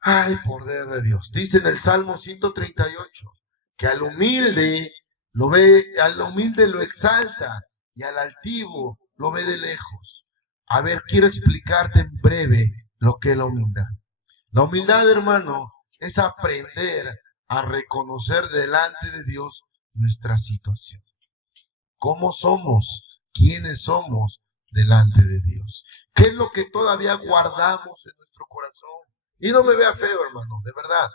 Ay, poder de Dios. Dice en el Salmo 138 que al humilde lo exalta y al altivo lo ve de lejos. A ver, quiero explicarte en breve lo que es la humildad. La humildad, hermano, es aprender a reconocer delante de Dios nuestra situación. ¿Cómo somos? ¿Quiénes somos delante de Dios? ¿Qué es lo que todavía guardamos en nuestro corazón? Y no me vea feo, hermano, de verdad.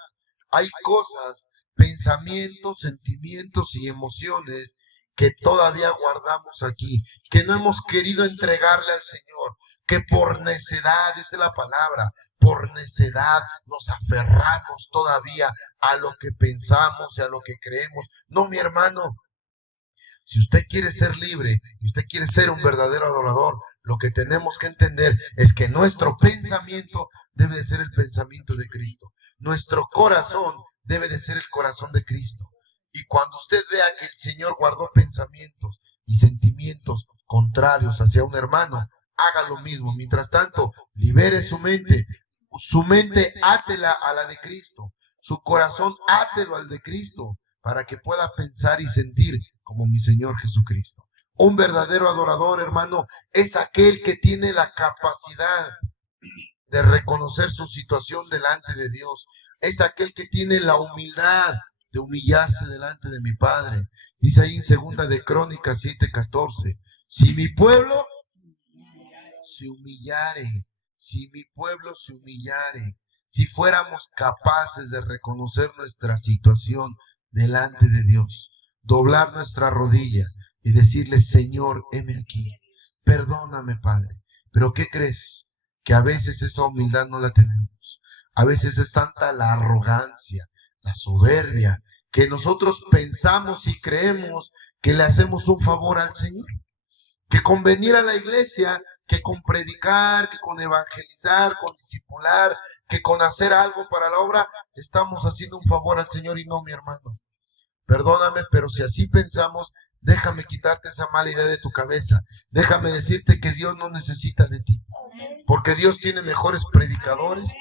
Hay cosas, pensamientos, sentimientos y emociones que todavía guardamos aquí, que no hemos querido entregarle al Señor, que por necedad, esa es la palabra, por necedad nos aferramos todavía a lo que pensamos y a lo que creemos. No, mi hermano, si usted quiere ser libre y usted quiere ser un verdadero adorador, lo que tenemos que entender es que nuestro pensamiento debe de ser el pensamiento de Cristo. Nuestro corazón debe de ser el corazón de Cristo. Y cuando usted vea que el Señor guardó pensamientos y sentimientos contrarios hacia un hermano, haga lo mismo. Mientras tanto, libere su mente. Su mente átela a la de Cristo. Su corazón átelo al de Cristo para que pueda pensar y sentir como mi Señor Jesucristo. Un verdadero adorador, hermano, es aquel que tiene la capacidad de reconocer su situación delante de Dios. Es aquel que tiene la humildad de humillarse delante de mi Padre. Dice ahí en 2 de Crónicas 7:14, si mi pueblo se humillare, si mi pueblo se humillare, si fuéramos capaces de reconocer nuestra situación delante de Dios, doblar nuestra rodilla y decirle, Señor, heme aquí, perdóname, Padre. Pero ¿qué crees? Que a veces esa humildad no la tenemos. A veces es tanta la arrogancia, la soberbia, que nosotros pensamos y creemos que le hacemos un favor al Señor. Que con venir a la iglesia, que con predicar, que con evangelizar, con discipular, que con hacer algo para la obra, estamos haciendo un favor al Señor. Y no, mi hermano. Perdóname, pero si así pensamos, déjame quitarte esa mala idea de tu cabeza. Déjame decirte que Dios no necesita de ti. Porque Dios tiene mejores predicadores,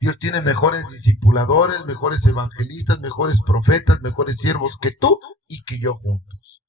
Dios tiene mejores discipuladores, mejores evangelistas, mejores profetas, mejores siervos que tú y que yo juntos.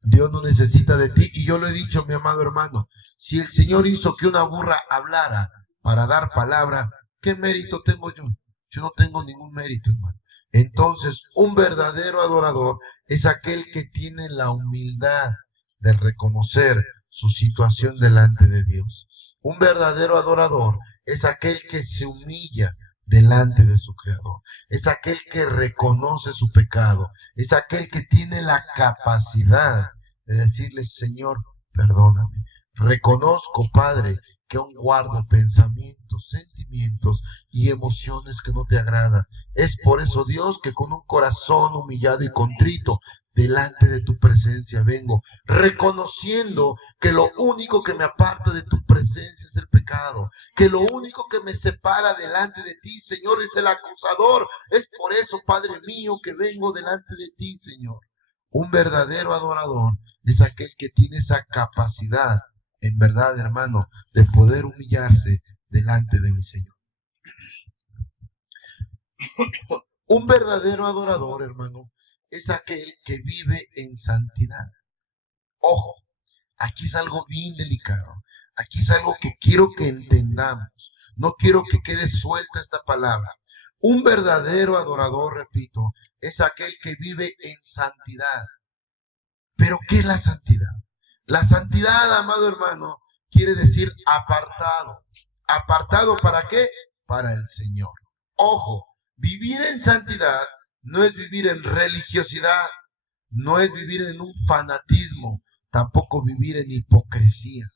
Dios no necesita de ti. Y yo lo he dicho, mi amado hermano, si el Señor hizo que una burra hablara para dar palabra, ¿qué mérito tengo yo? Yo no tengo ningún mérito, hermano. Entonces, un verdadero adorador es aquel que tiene la humildad de reconocer su situación delante de Dios. Un verdadero adorador es aquel que se humilla delante de su Creador. Es aquel que reconoce su pecado. Es aquel que tiene la capacidad de decirle, Señor, perdóname. Reconozco, Padre, que aún guardo pensamientos, sentimientos y emociones que no te agradan. Es por eso, Dios, que con un corazón humillado y contrito delante de tu presencia vengo, reconociendo que lo único que me aparta de tu presencia es el pecado, que lo único que me separa delante de ti, Señor, es el acusador. Es por eso, Padre mío, que vengo delante de ti, Señor. Un verdadero adorador es aquel que tiene esa capacidad, en verdad, hermano, de poder humillarse delante de mi Señor. Un verdadero adorador, hermano, es aquel que vive en santidad. Ojo, aquí es algo bien delicado. Aquí es algo que quiero que entendamos. No quiero que quede suelta esta palabra. Un verdadero adorador, repito, es aquel que vive en santidad. ¿Pero qué es la santidad? La santidad, amado hermano, quiere decir apartado. ¿Apartado para qué? Para el Señor. Ojo, vivir en santidad no es vivir en religiosidad, no es vivir en un fanatismo, tampoco vivir en hipocresía.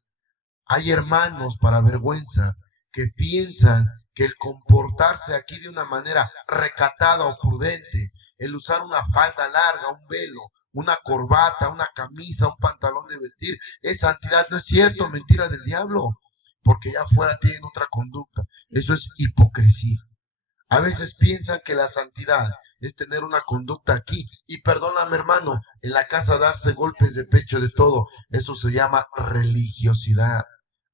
Hay hermanos, para vergüenza, que piensan que el comportarse aquí de una manera recatada o prudente, el usar una falda larga, un velo, una corbata, una camisa, un pantalón de vestir, es santidad. No es cierto, mentira del diablo, porque ya afuera tienen otra conducta. Eso es hipocresía. A veces piensan que la santidad es tener una conducta aquí. Y perdóname, hermano, en la casa darse golpes de pecho de todo. Eso se llama religiosidad.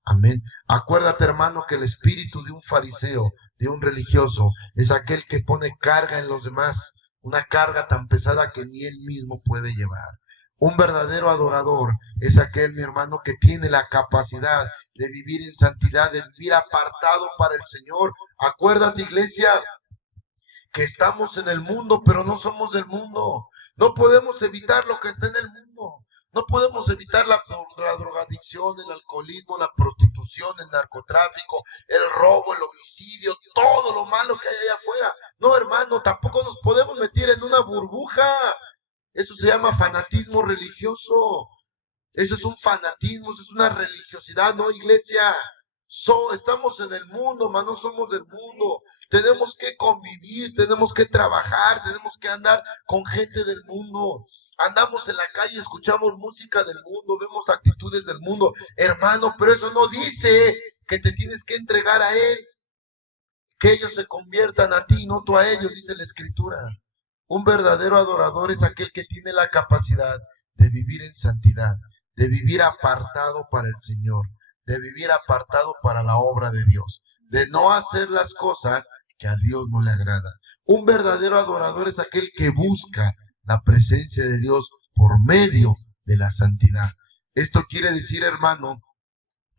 Amén. Acuérdate, hermano, que el espíritu de un fariseo, de un religioso, es aquel que pone carga en los demás. Una carga tan pesada que ni él mismo puede llevar. Un verdadero adorador es aquel, mi hermano, que tiene la capacidad de vivir en santidad, de vivir apartado para el Señor. Acuérdate, iglesia, que estamos en el mundo, pero no somos del mundo. No podemos evitar lo que está en el mundo. No podemos evitar la drogadicción, el alcoholismo, la prostitución, el narcotráfico, el robo, el homicidio, todo lo malo que hay allá afuera. No, hermano, tampoco nos podemos meter en una burbuja. Eso se llama fanatismo religioso. Eso es un fanatismo, eso es una religiosidad, no, iglesia. Estamos en el mundo, mas no somos del mundo. Tenemos que convivir, tenemos que trabajar, tenemos que andar con gente del mundo. Andamos en la calle, escuchamos música del mundo, vemos actitudes del mundo. Hermano, pero eso no dice que te tienes que entregar a Él. Que ellos se conviertan a ti, no tú a ellos, dice la Escritura. Un verdadero adorador es aquel que tiene la capacidad de vivir en santidad, de vivir apartado para el Señor, de vivir apartado para la obra de Dios, de no hacer las cosas que a Dios no le agradan. Un verdadero adorador es aquel que busca la presencia de Dios por medio de la santidad. Esto quiere decir, hermano,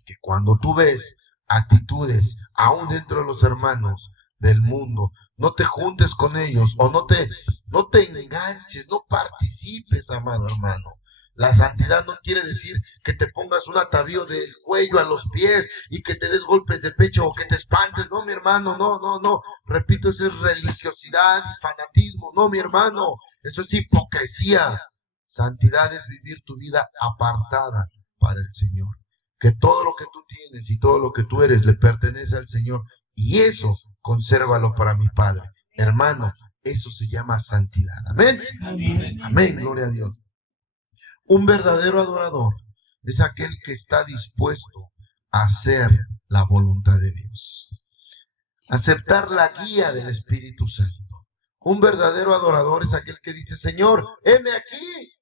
que cuando tú ves actitudes, aún dentro de los hermanos del mundo, no te juntes con ellos o no te enganches, no participes, amado hermano. La santidad no quiere decir que te pongas un atavío del cuello a los pies y que te des golpes de pecho o que te espantes. No, mi hermano, no. Repito, eso es religiosidad y fanatismo. No, mi hermano, eso es hipocresía. Santidad es vivir tu vida apartada para el Señor. Que todo lo que tú tienes y todo lo que tú eres le pertenece al Señor. Y eso, consérvalo para mi Padre. Hermano, eso se llama santidad. Amén. Amén, gloria a Dios. Un verdadero adorador es aquel que está dispuesto a hacer la voluntad de Dios. Aceptar la guía del Espíritu Santo. Un verdadero adorador es aquel que dice, Señor, heme aquí,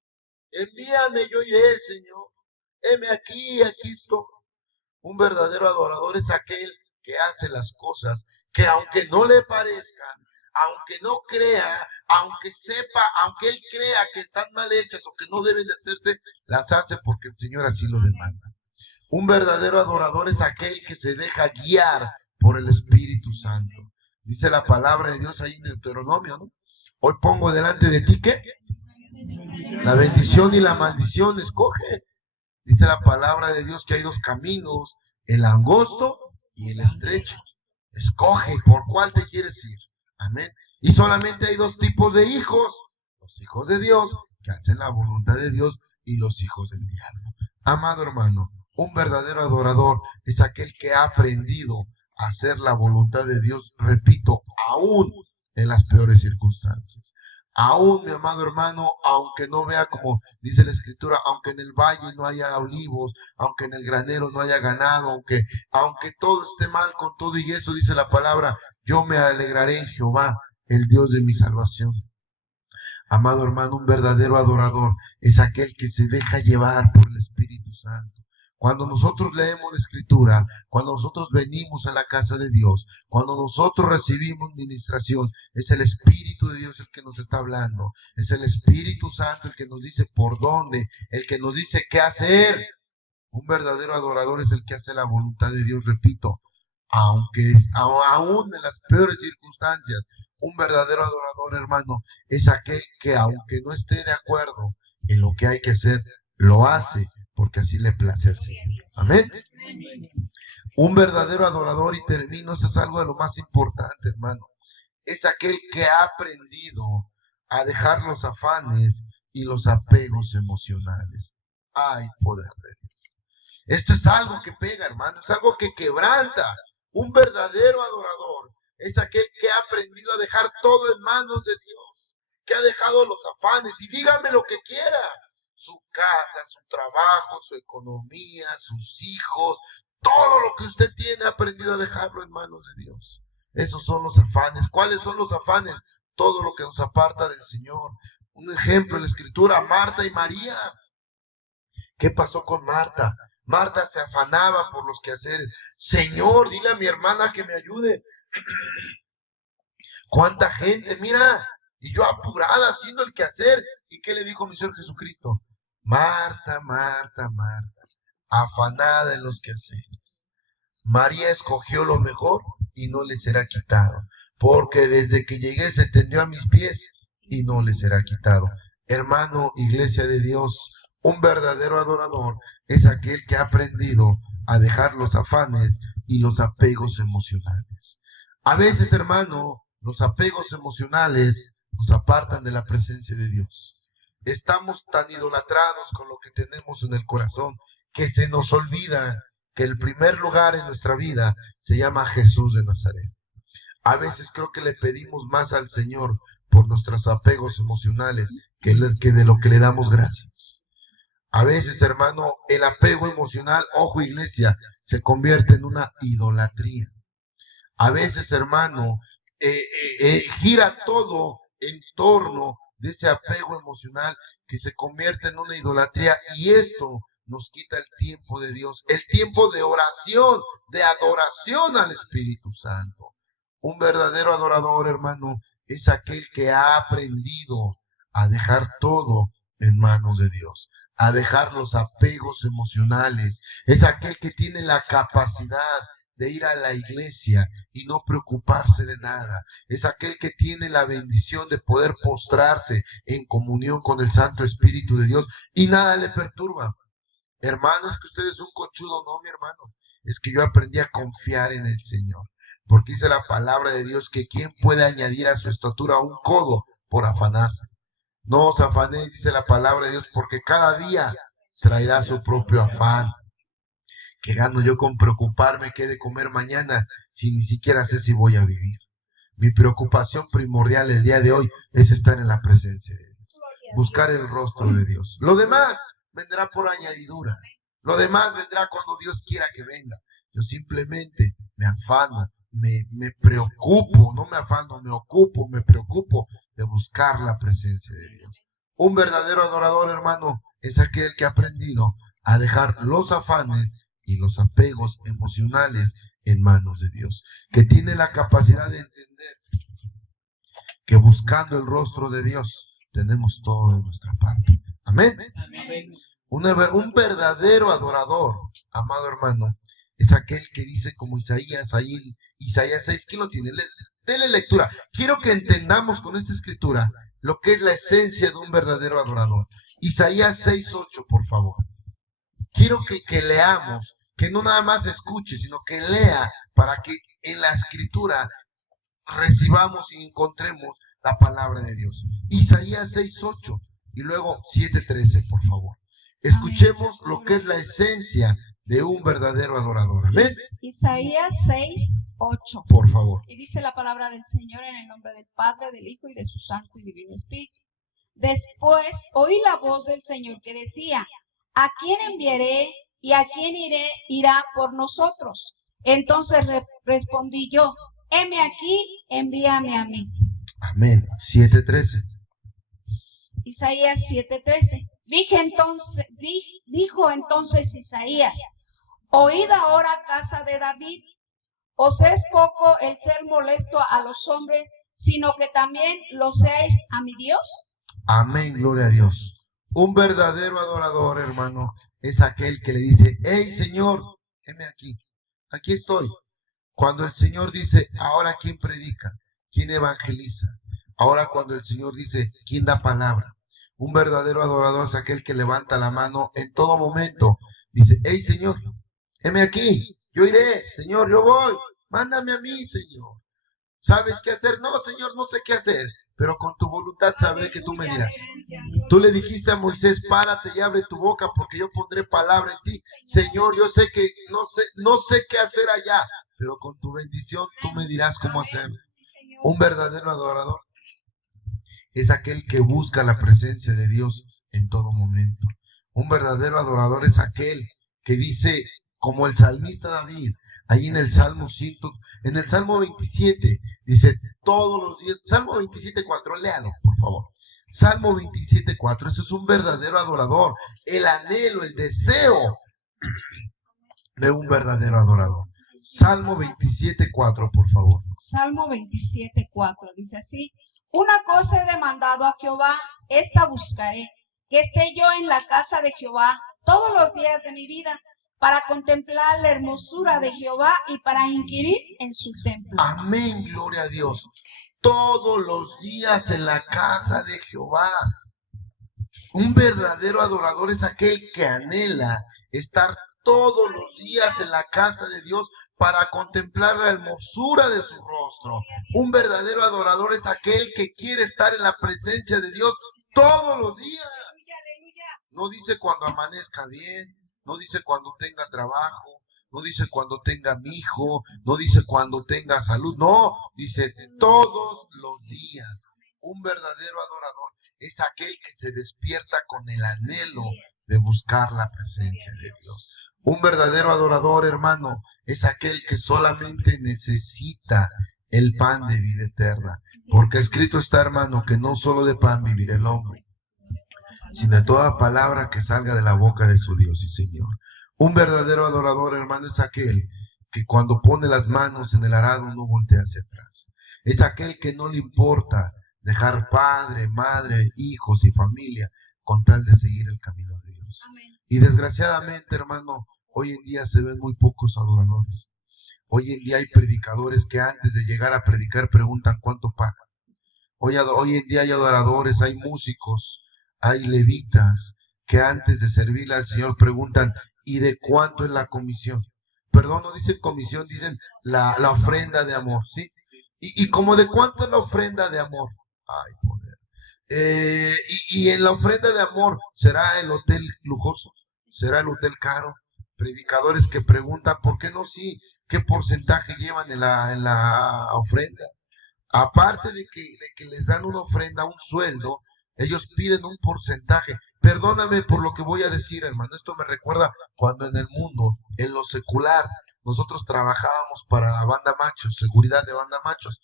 envíame, yo iré, Señor. Heme aquí, aquí estoy. Un verdadero adorador es aquel que hace las cosas que aunque no le parezcan, aunque no crea, aunque sepa, aunque él crea que están mal hechas o que no deben de hacerse, las hace porque el Señor así lo demanda. Un verdadero adorador es aquel que se deja guiar por el Espíritu Santo. Dice la palabra de Dios ahí en Deuteronomio, ¿no? Hoy pongo delante de ti, ¿qué? La bendición y la maldición, escoge. Dice la palabra de Dios que hay dos caminos, el angosto y el estrecho. Escoge por cuál te quieres ir. Amén. Y solamente hay dos tipos de hijos. Los hijos de Dios, que hacen la voluntad de Dios, y los hijos del diablo. Amado hermano, un verdadero adorador es aquel que ha aprendido a hacer la voluntad de Dios, repito, aún en las peores circunstancias. Aún, mi amado hermano, aunque no vea, como dice la Escritura, aunque en el valle no haya olivos, aunque en el granero no haya ganado, aunque todo esté mal con todo y eso, dice la palabra, yo me alegraré en Jehová, el Dios de mi salvación. Amado hermano, un verdadero adorador es aquel que se deja llevar por el Espíritu Santo. Cuando nosotros leemos la Escritura, cuando nosotros venimos a la casa de Dios, cuando nosotros recibimos ministración, es el Espíritu de Dios el que nos está hablando. Es el Espíritu Santo el que nos dice por dónde, el que nos dice qué hacer. Un verdadero adorador es el que hace la voluntad de Dios, repito, aún en las peores circunstancias. Un verdadero adorador, hermano, es aquel que aunque no esté de acuerdo en lo que hay que hacer, lo hace porque así le place al Señor. Amén. Un verdadero adorador, y termino, eso es algo de lo más importante, hermano, es aquel que ha aprendido a dejar los afanes y los apegos emocionales. ¡Ay, poder de Dios! Esto es algo que pega, hermano, es algo que quebranta. Un verdadero adorador es aquel que ha aprendido a dejar todo en manos de Dios, que ha dejado los afanes, y dígame lo que quiera, su casa, su trabajo, su economía, sus hijos, todo lo que usted tiene ha aprendido a dejarlo en manos de Dios. Esos son los afanes. ¿Cuáles son los afanes? Todo lo que nos aparta del Señor. Un ejemplo en la Escritura, Marta y María. ¿Qué pasó con Marta? Marta se afanaba por los quehaceres. Señor, dile a mi hermana que me ayude. ¿Cuánta gente? Mira, y yo apurada haciendo el quehacer. ¿Y qué le dijo mi Señor Jesucristo? Marta, Marta, Marta, afanada en los quehaceres. María escogió lo mejor y no le será quitado, porque desde que llegué se tendió a mis pies y no le será quitado. Hermano, iglesia de Dios, un verdadero adorador es aquel que ha aprendido a dejar los afanes y los apegos emocionales. A veces, hermano, los apegos emocionales nos apartan de la presencia de Dios. Estamos tan idolatrados con lo que tenemos en el corazón que se nos olvida que el primer lugar en nuestra vida se llama Jesús de Nazaret. A veces creo que le pedimos más al Señor por nuestros apegos emocionales que de lo que le damos gracias. A veces, hermano, el apego emocional, ojo iglesia, se convierte en una idolatría. A veces, hermano, gira todo en torno de ese apego emocional que se convierte en una idolatría, y esto nos quita el tiempo de Dios, el tiempo de oración, de adoración al Espíritu Santo. Un verdadero adorador, hermano, es aquel que ha aprendido a dejar todo en manos de Dios, a dejar los apegos emocionales. Es aquel que tiene la capacidad de ir a la iglesia y no preocuparse de nada. Es aquel que tiene la bendición de poder postrarse en comunión con el Santo Espíritu de Dios y nada le perturba. Hermano, es que usted es un conchudo. No, mi hermano, es que yo aprendí a confiar en el Señor, porque dice la palabra de Dios que quién puede añadir a su estatura un codo por afanarse. No os afanéis, dice la palabra de Dios, porque cada día traerá su propio afán. ¿Qué gano yo con preocuparme qué de comer mañana si ni siquiera sé si voy a vivir? Mi preocupación primordial el día de hoy es estar en la presencia de Dios, buscar el rostro de Dios. Lo demás vendrá por añadidura. Lo demás vendrá cuando Dios quiera que venga. Yo simplemente me afano, me preocupo, no me afano, me ocupo, me preocupo de buscar la presencia de Dios. Un verdadero adorador, hermano, es aquel que ha aprendido a dejar los afanes y los apegos emocionales en manos de Dios, que tiene la capacidad de entender que buscando el rostro de Dios tenemos todo de nuestra parte. Amén. Amén. Un verdadero adorador, amado hermano, es aquel que dice como Isaías 6, ¿quién lo tiene? Dele lectura. Quiero que entendamos con esta escritura lo que es la esencia de un verdadero adorador. Isaías 6:8, por favor. Quiero que leamos, que no nada más escuche, sino que lea para que en la escritura recibamos y encontremos la palabra de Dios. Isaías 6:8 y luego 7:13, por favor. Escuchemos lo que es la esencia de un verdadero adorador. ¿Ves? Isaías 6:8. Por favor. Y dice la palabra del Señor en el nombre del Padre, del Hijo y de su Santo y Divino Espíritu. Después oí la voz del Señor que decía: ¿a quién enviaré y a quién irá por nosotros? Entonces respondí yo: heme aquí, envíame a mí. Amén. 7:13. Isaías 7:13. Dijo entonces Isaías: oíd ahora, casa de David, os es poco el ser molesto a los hombres, sino que también lo seáis a mi Dios. Amén, gloria a Dios. Un verdadero adorador, hermano, es aquel que le dice: hey Señor, heme aquí, aquí estoy. Cuando el Señor dice: ahora ¿quién predica? ¿Quién evangeliza? Ahora cuando el Señor dice: ¿quién da palabra? Un verdadero adorador es aquel que levanta la mano en todo momento. Dice: hey Señor, heme aquí, yo iré, Señor, yo voy, mándame a mí, Señor. ¿Sabes qué hacer? No, Señor, no sé qué hacer, pero con tu voluntad sabré que tú me dirás. Tú le dijiste a Moisés, párate y abre tu boca porque yo pondré palabra en ti. Señor, yo sé que no sé qué hacer allá, pero con tu bendición tú me dirás cómo hacerlo. Un verdadero adorador es aquel que busca la presencia de Dios en todo momento. Un verdadero adorador es aquel que dice, como el salmista David, ahí en el Salmo 27, dice, todos los días, Salmo 27:4, léalo, por favor. Salmo 27:4, eso es un verdadero adorador, el anhelo, el deseo de un verdadero adorador. Salmo 27:4, por favor. Salmo 27:4 dice así: una cosa he demandado a Jehová, esta buscaré, que esté yo en la casa de Jehová todos los días de mi vida, para contemplar la hermosura de Jehová y para inquirir en su templo. Amén, gloria a Dios. Todos los días en la casa de Jehová. Un verdadero adorador es aquel que anhela estar todos los días en la casa de Dios para contemplar la hermosura de su rostro. Un verdadero adorador es aquel que quiere estar en la presencia de Dios todos los días. No dice cuando amanezca bien, no dice cuando tenga trabajo, no dice cuando tenga mi hijo, no dice cuando tenga salud, no, dice todos los días. Un verdadero adorador es aquel que se despierta con el anhelo de buscar la presencia de Dios. Un verdadero adorador, hermano, es aquel que solamente necesita el pan de vida eterna. Porque escrito está, hermano, que no solo de pan vivirá el hombre, sino de toda palabra que salga de la boca de su Dios y Señor. Un verdadero adorador, hermano, es aquel que cuando pone las manos en el arado no voltea hacia atrás. Es aquel que no le importa dejar padre, madre, hijos y familia con tal de seguir el camino de Dios. Amén. Y desgraciadamente, hermano, hoy en día se ven muy pocos adoradores. Hoy en día hay predicadores que antes de llegar a predicar preguntan cuánto pagan. Hoy en día hay adoradores, hay músicos, hay levitas que antes de servirle al Señor preguntan, ¿y de cuánto es la comisión? Perdón, no dicen comisión, dicen la ofrenda de amor, ¿sí? ¿Y como de cuánto es la ofrenda de amor? Ay, poder. Y en la ofrenda de amor, ¿será el hotel lujoso? ¿Será el hotel caro? Predicadores que preguntan, ¿por qué no sí? ¿Qué porcentaje llevan en la ofrenda? Aparte de que les dan una ofrenda, un sueldo, ellos piden un porcentaje. Perdóname por lo que voy a decir, hermano. Esto me recuerda cuando en el mundo, en lo secular, nosotros trabajábamos para la Banda Machos, seguridad de Banda Machos.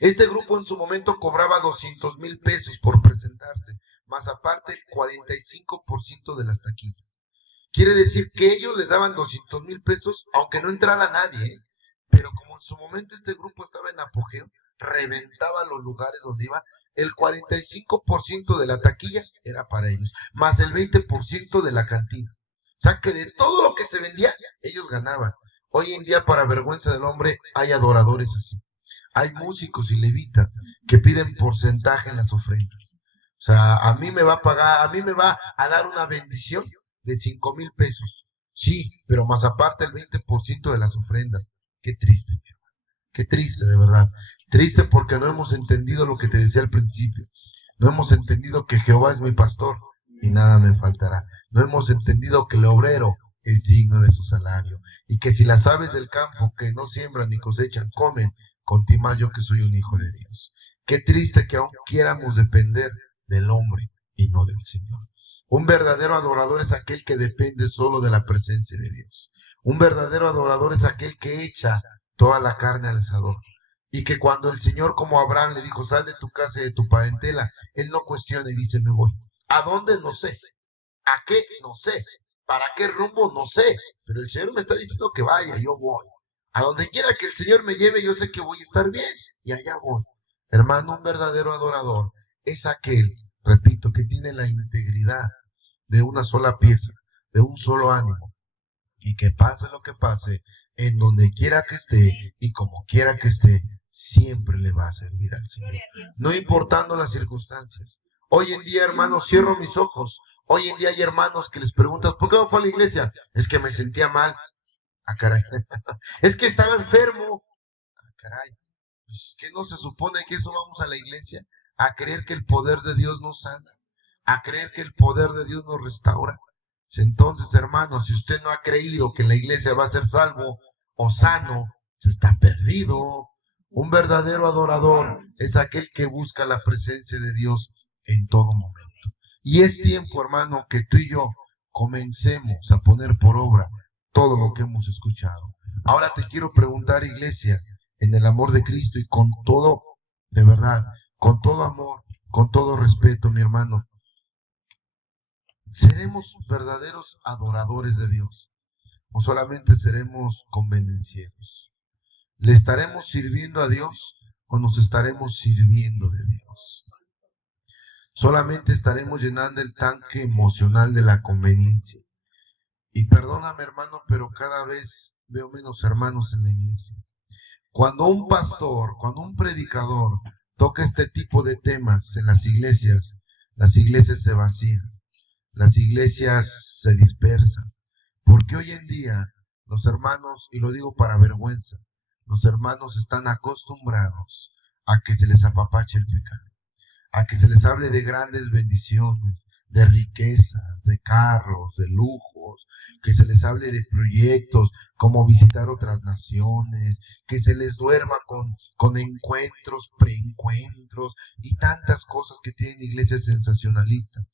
Este grupo en su momento cobraba 200,000 pesos por presentarse, más aparte el 45% de las taquillas. Quiere decir que ellos les daban 200,000 pesos, aunque no entrara nadie, ¿eh? Pero como en su momento este grupo estaba en apogeo, reventaba los lugares donde iba, el 45% de la taquilla era para ellos, más el 20% de la cantina. O sea que de todo lo que se vendía, ellos ganaban. Hoy en día, para vergüenza del hombre, hay adoradores así. Hay músicos y levitas que piden porcentaje en las ofrendas. O sea, a mí me va a pagar, a mí me va a dar una bendición de 5,000 pesos. Sí, pero más aparte el 20% de las ofrendas. Qué triste, mi hermano. Qué triste, de verdad. Triste porque no hemos entendido lo que te decía al principio. No hemos entendido que Jehová es mi pastor y nada me faltará. No hemos entendido que el obrero es digno de su salario. Y que si las aves del campo que no siembran ni cosechan comen, con ti más yo que soy un hijo de Dios. Qué triste que aún quieramos depender del hombre y no del Señor. Un verdadero adorador es aquel que depende solo de la presencia de Dios. Un verdadero adorador es aquel que echa toda la carne al asador. Y que cuando el Señor, como Abraham, le dijo, sal de tu casa y de tu parentela, él no cuestiona y dice, me voy. ¿A dónde? No sé. ¿A qué? No sé. ¿Para qué rumbo? No sé. Pero el Señor me está diciendo que vaya, yo voy. A donde quiera que el Señor me lleve, yo sé que voy a estar bien. Y allá voy. Hermano, un verdadero adorador es aquel, repito, que tiene la integridad de una sola pieza, de un solo ánimo. Y que pase lo que pase, en donde quiera que esté y como quiera que esté, siempre le va a servir al Señor. No importando las circunstancias. Hoy en día, hermanos, cierro mis ojos. Hoy en día hay hermanos que les preguntan, ¿por qué no fue a la iglesia? Es que me sentía mal. Ah, caray. Es que estaba enfermo. Ah, caray. Pues, ¿qué no se supone que eso vamos a la iglesia? A creer que el poder de Dios nos sana, a creer que el poder de Dios nos restaura. Entonces, hermanos, si usted no ha creído que en la iglesia va a ser salvo o sano, se está perdido. Un verdadero adorador es aquel que busca la presencia de Dios en todo momento. Y es tiempo, hermano, que tú y yo comencemos a poner por obra todo lo que hemos escuchado. Ahora te quiero preguntar, iglesia, en el amor de Cristo y con todo, de verdad, con todo amor, con todo respeto, mi hermano, ¿seremos verdaderos adoradores de Dios o solamente seremos convenencieros? ¿Le estaremos sirviendo a Dios o nos estaremos sirviendo de Dios? Solamente estaremos llenando el tanque emocional de la conveniencia. Y perdóname, hermano, pero cada vez veo menos hermanos en la iglesia. Cuando un pastor, cuando un predicador toca este tipo de temas en las iglesias se vacían, las iglesias se dispersan, porque hoy en día los hermanos, y lo digo para vergüenza, los hermanos están acostumbrados a que se les apapache el pecado, a que se les hable de grandes bendiciones, de riquezas, de carros, de lujos, que se les hable de proyectos como visitar otras naciones, que se les duerma con encuentros, preencuentros y tantas cosas que tienen iglesias sensacionalistas.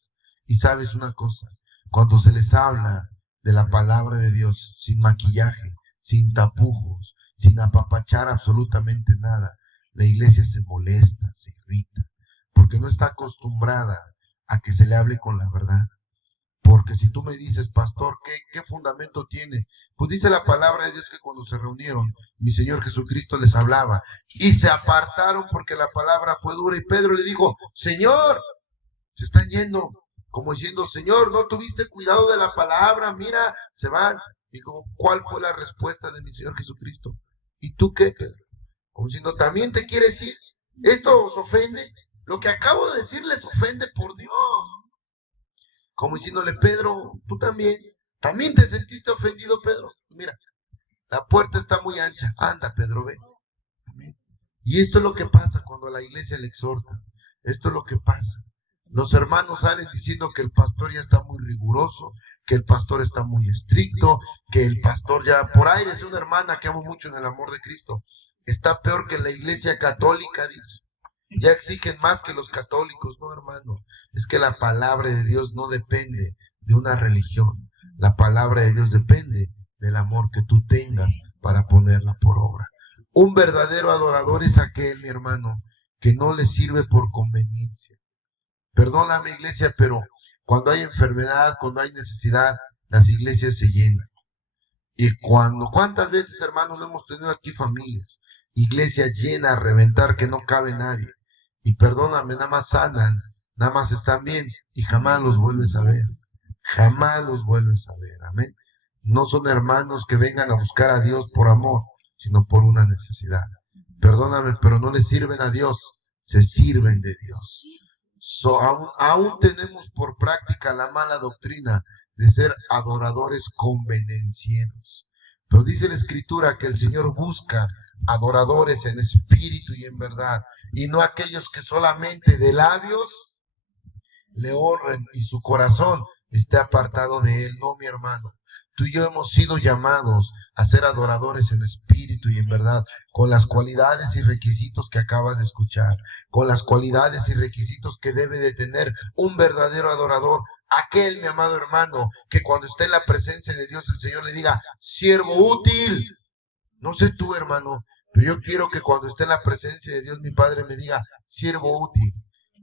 Y sabes una cosa, cuando se les habla de la palabra de Dios sin maquillaje, sin tapujos, sin apapachar absolutamente nada, la iglesia se molesta, se irrita, porque no está acostumbrada a que se le hable con la verdad. Porque si tú me dices, pastor, ¿qué fundamento tiene? Pues dice la palabra de Dios que cuando se reunieron, mi Señor Jesucristo les hablaba y se apartaron porque la palabra fue dura. Y Pedro le dijo, Señor, se están yendo, como diciendo, Señor, no tuviste cuidado de la palabra, mira, se van. Dijo, ¿cuál fue la respuesta de mi Señor Jesucristo? ¿Y tú qué, Pedro? Como diciendo, ¿también te quieres ir? ¿Esto os ofende? Lo que acabo de decir les ofende, por Dios. Como diciéndole, Pedro, tú también te sentiste ofendido, Pedro. Mira, la puerta está muy ancha. Anda, Pedro, ve. Y esto es lo que pasa cuando la iglesia le exhorta. Esto es lo que pasa. Los hermanos salen diciendo que el pastor ya está muy riguroso, que el pastor está muy estricto, que el pastor ya, por ahí dice una hermana que amo mucho en el amor de Cristo, está peor que la iglesia católica, dice. Ya exigen más que los católicos, no, hermano. Es que la palabra de Dios no depende de una religión. La palabra de Dios depende del amor que tú tengas para ponerla por obra. Un verdadero adorador es aquel, mi hermano, que no le sirve por conveniencia. Perdóname, iglesia, pero cuando hay enfermedad, cuando hay necesidad, las iglesias se llenan. Y ¿cuántas veces, hermanos, hemos tenido aquí familias? Iglesias llenas a reventar que no cabe nadie. Y perdóname, nada más sanan, nada más están bien y jamás los vuelves a ver. Jamás los vuelves a ver, amén. No son hermanos que vengan a buscar a Dios por amor, sino por una necesidad. Perdóname, pero no le sirven a Dios, se sirven de Dios. Aún tenemos por práctica la mala doctrina de ser adoradores convenencieros. Pero dice la Escritura que el Señor busca adoradores en espíritu y en verdad, y no aquellos que solamente de labios le honren y su corazón esté apartado de Él. No, mi hermano. Tú y yo hemos sido llamados a ser adoradores en espíritu y en verdad, con las cualidades y requisitos que acabas de escuchar, con las cualidades y requisitos que debe de tener un verdadero adorador. Aquel, mi amado hermano, que cuando esté en la presencia de Dios, el Señor le diga, siervo útil. No sé tú, hermano, pero yo quiero que cuando esté en la presencia de Dios, mi Padre me diga, siervo útil.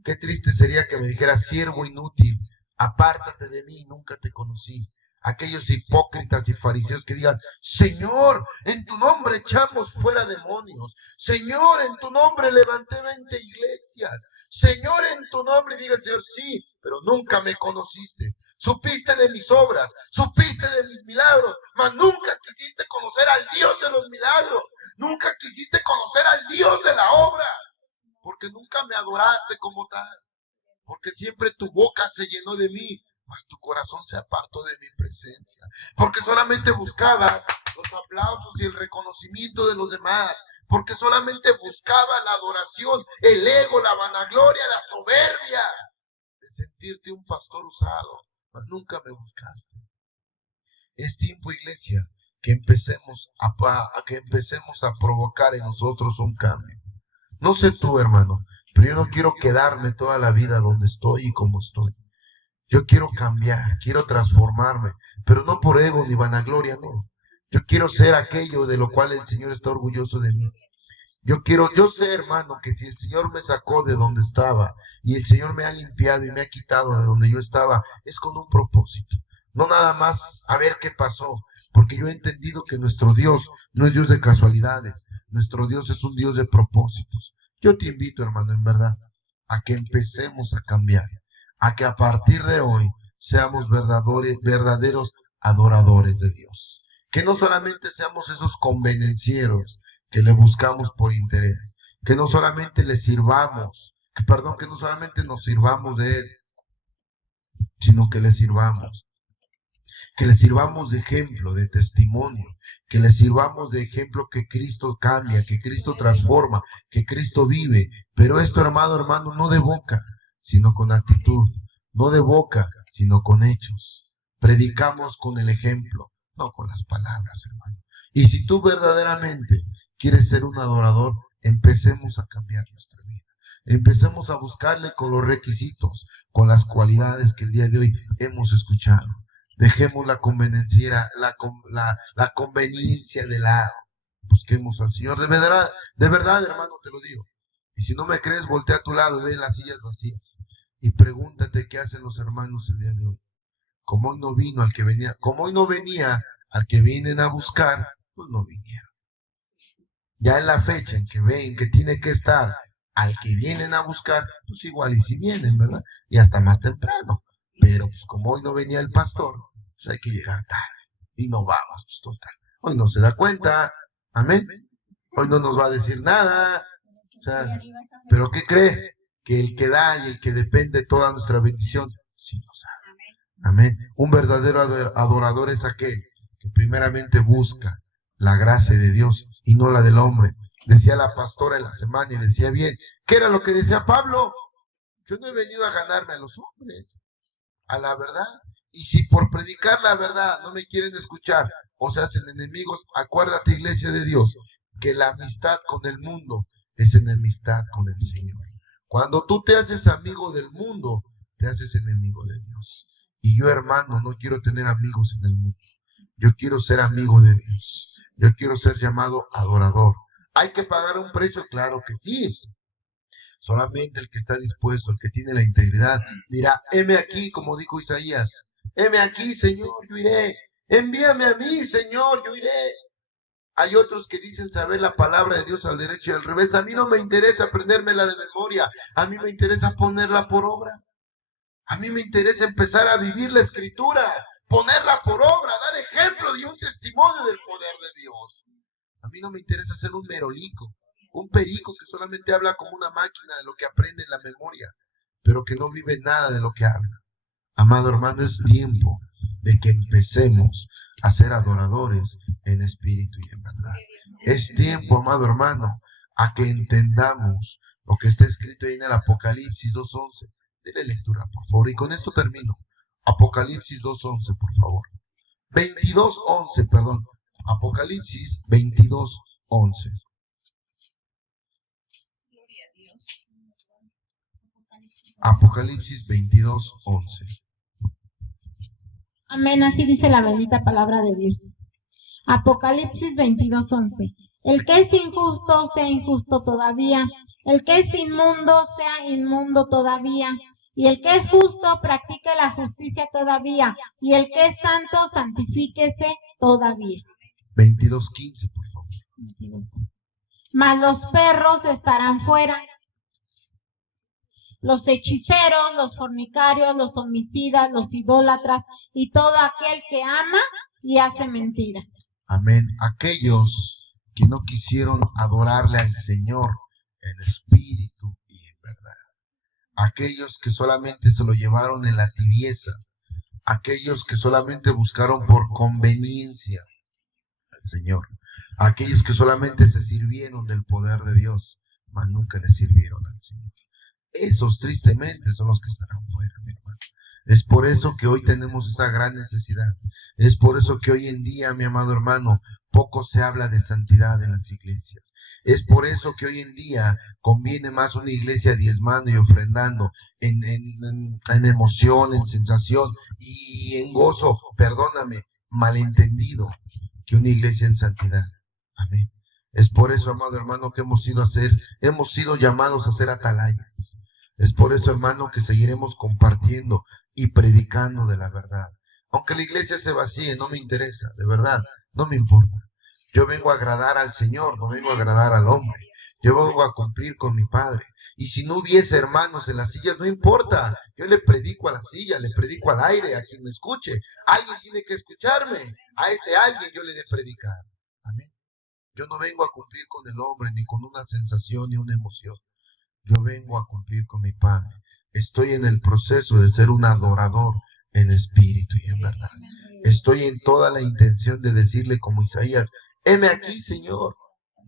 Qué triste sería que me dijera, siervo inútil, apártate de mí, nunca te conocí. Aquellos hipócritas y fariseos que digan, Señor, en tu nombre echamos fuera demonios. Señor, en tu nombre levanté 20 iglesias. Señor, en tu nombre, diga el Señor, sí, pero nunca me conociste. Supiste de mis obras, supiste de mis milagros, mas nunca quisiste conocer al Dios de los milagros. Nunca quisiste conocer al Dios de la obra, porque nunca me adoraste como tal. Porque siempre tu boca se llenó de mí, mas tu corazón se apartó de mi presencia. Porque solamente buscabas los aplausos y el reconocimiento de los demás. porque solamente buscaba la adoración, el ego, la vanagloria, la soberbia de sentirte un pastor usado, mas nunca me buscaste. Es tiempo, iglesia, que empecemos a provocar en nosotros un cambio. No sé tú, hermano, pero yo no quiero quedarme toda la vida donde estoy y como estoy. Yo quiero cambiar, quiero transformarme, pero no por ego ni vanagloria, no. Yo quiero ser aquello de lo cual el Señor está orgulloso de mí. Yo sé, hermano, que si el Señor me sacó de donde estaba y el Señor me ha limpiado y me ha quitado de donde yo estaba, es con un propósito. No nada más a ver qué pasó, porque yo he entendido que nuestro Dios no es Dios de casualidades, nuestro Dios es un Dios de propósitos. Yo te invito, hermano, en verdad, a que empecemos a cambiar, a que a partir de hoy seamos verdaderos adoradores de Dios. Que no solamente seamos esos convenencieros que le buscamos por interés, que no solamente le sirvamos, que no solamente nos sirvamos de Él, sino que le sirvamos de ejemplo, de testimonio, que le sirvamos de ejemplo que Cristo cambia, que Cristo transforma, que Cristo vive. Pero esto, hermano, no de boca, sino con actitud, no de boca, sino con hechos. Predicamos con el ejemplo, no con las palabras, hermano. Y si tú verdaderamente quieres ser un adorador, empecemos a cambiar nuestra vida. Empecemos a buscarle con los requisitos, con las cualidades que el día de hoy hemos escuchado. Dejemos la conveniencia de lado. Busquemos al Señor. De verdad, hermano, te lo digo. Y si no me crees, voltea a tu lado y ve las sillas vacías. Y pregúntate qué hacen los hermanos el día de hoy. Como hoy no venía al que vienen a buscar, pues no vinieron. Ya en la fecha en que ven que tiene que estar al que vienen a buscar, pues igual y si vienen, ¿verdad? Y hasta más temprano. Pero pues como hoy no venía el pastor, pues hay que llegar tarde. Y no vamos, pues total. Hoy no se da cuenta. Amén. Hoy no nos va a decir nada. O sea, ¿pero qué cree? Que el que da y el que depende toda nuestra bendición, sí lo sabe. Amén. Un verdadero adorador es aquel que primeramente busca la gracia de Dios y no la del hombre. Decía la pastora en la semana y decía bien, ¿qué era lo que decía Pablo? Yo no he venido a ganarme a los hombres, a la verdad. Y si por predicar la verdad no me quieren escuchar o se hacen enemigos, acuérdate, iglesia de Dios, que la amistad con el mundo es enemistad con el Señor. Cuando tú te haces amigo del mundo, te haces enemigo de Dios. Y yo, hermano, no quiero tener amigos en el mundo. Yo quiero ser amigo de Dios. Yo quiero ser llamado adorador. ¿Hay que pagar un precio? Claro que sí. Solamente el que está dispuesto, el que tiene la integridad, dirá, heme aquí, como dijo Isaías. Heme aquí, Señor, yo iré. Envíame a mí, Señor, yo iré. Hay otros que dicen saber la palabra de Dios al derecho y al revés. A mí no me interesa aprendérmela de memoria. A mí me interesa ponerla por obra. A mí me interesa empezar a vivir la Escritura, ponerla por obra, dar ejemplo y un testimonio del poder de Dios. A mí no me interesa ser un merolico, un perico que solamente habla como una máquina de lo que aprende en la memoria, pero que no vive nada de lo que habla. Amado hermano, es tiempo de que empecemos a ser adoradores en espíritu y en verdad. Es tiempo, amado hermano, a que entendamos lo que está escrito ahí en el Apocalipsis 2:11. Dele lectura, por favor. Y con esto termino. Apocalipsis 2:11, por favor. 22:11, perdón. Apocalipsis 22:11. Gloria a Dios. Apocalipsis 22:11. Amén, así dice la bendita palabra de Dios. Apocalipsis 22:11. El que es injusto sea injusto todavía, el que es inmundo sea inmundo todavía, y el que es justo practique la justicia todavía, y el que es santo santifíquese todavía. 22:15, por favor. 22. Mas los perros estarán fuera, los hechiceros, los fornicarios, los homicidas, los idólatras y todo aquel que ama y hace mentira. Amén. Aquellos que no quisieron adorarle al Señor en espíritu y en verdad. Aquellos que solamente se lo llevaron en la tibieza. Aquellos que solamente buscaron por conveniencia al Señor. aquellos que solamente se sirvieron del poder de Dios, mas nunca le sirvieron al Señor. Esos tristemente son los que estarán fuera, mi hermano. Es por eso que hoy tenemos esa gran necesidad. Es por eso que hoy en día, mi amado hermano, poco se habla de santidad en las iglesias. Es por eso que hoy en día conviene más una iglesia diezmando y ofrendando en emoción, en sensación y en gozo, perdóname, malentendido, que una iglesia en santidad. Amén. Es por eso, amado hermano, que hemos sido llamados a ser atalayas. Es por eso, hermano, que seguiremos compartiendo y predicando de la verdad. Aunque la iglesia se vacíe, no me interesa, de verdad, no me importa. Yo vengo a agradar al Señor, no vengo a agradar al hombre. Yo vengo a cumplir con mi Padre. Y si no hubiese hermanos en las sillas, no importa. Yo le predico a la silla, le predico al aire, a quien me escuche. Alguien tiene que escucharme. A ese alguien yo le he de predicar. Amén. Yo no vengo a cumplir con el hombre, ni con una sensación, ni una emoción. Yo vengo a cumplir con mi Padre. Estoy en el proceso de ser un adorador en espíritu y en verdad. Estoy en toda la intención de decirle como Isaías, heme aquí, Señor,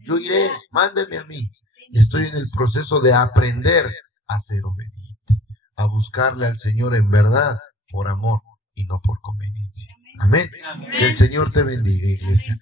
yo iré, mándeme a mí. Estoy en el proceso de aprender a ser obediente, a buscarle al Señor en verdad, por amor y no por conveniencia. Amén. Que el Señor te bendiga, iglesia.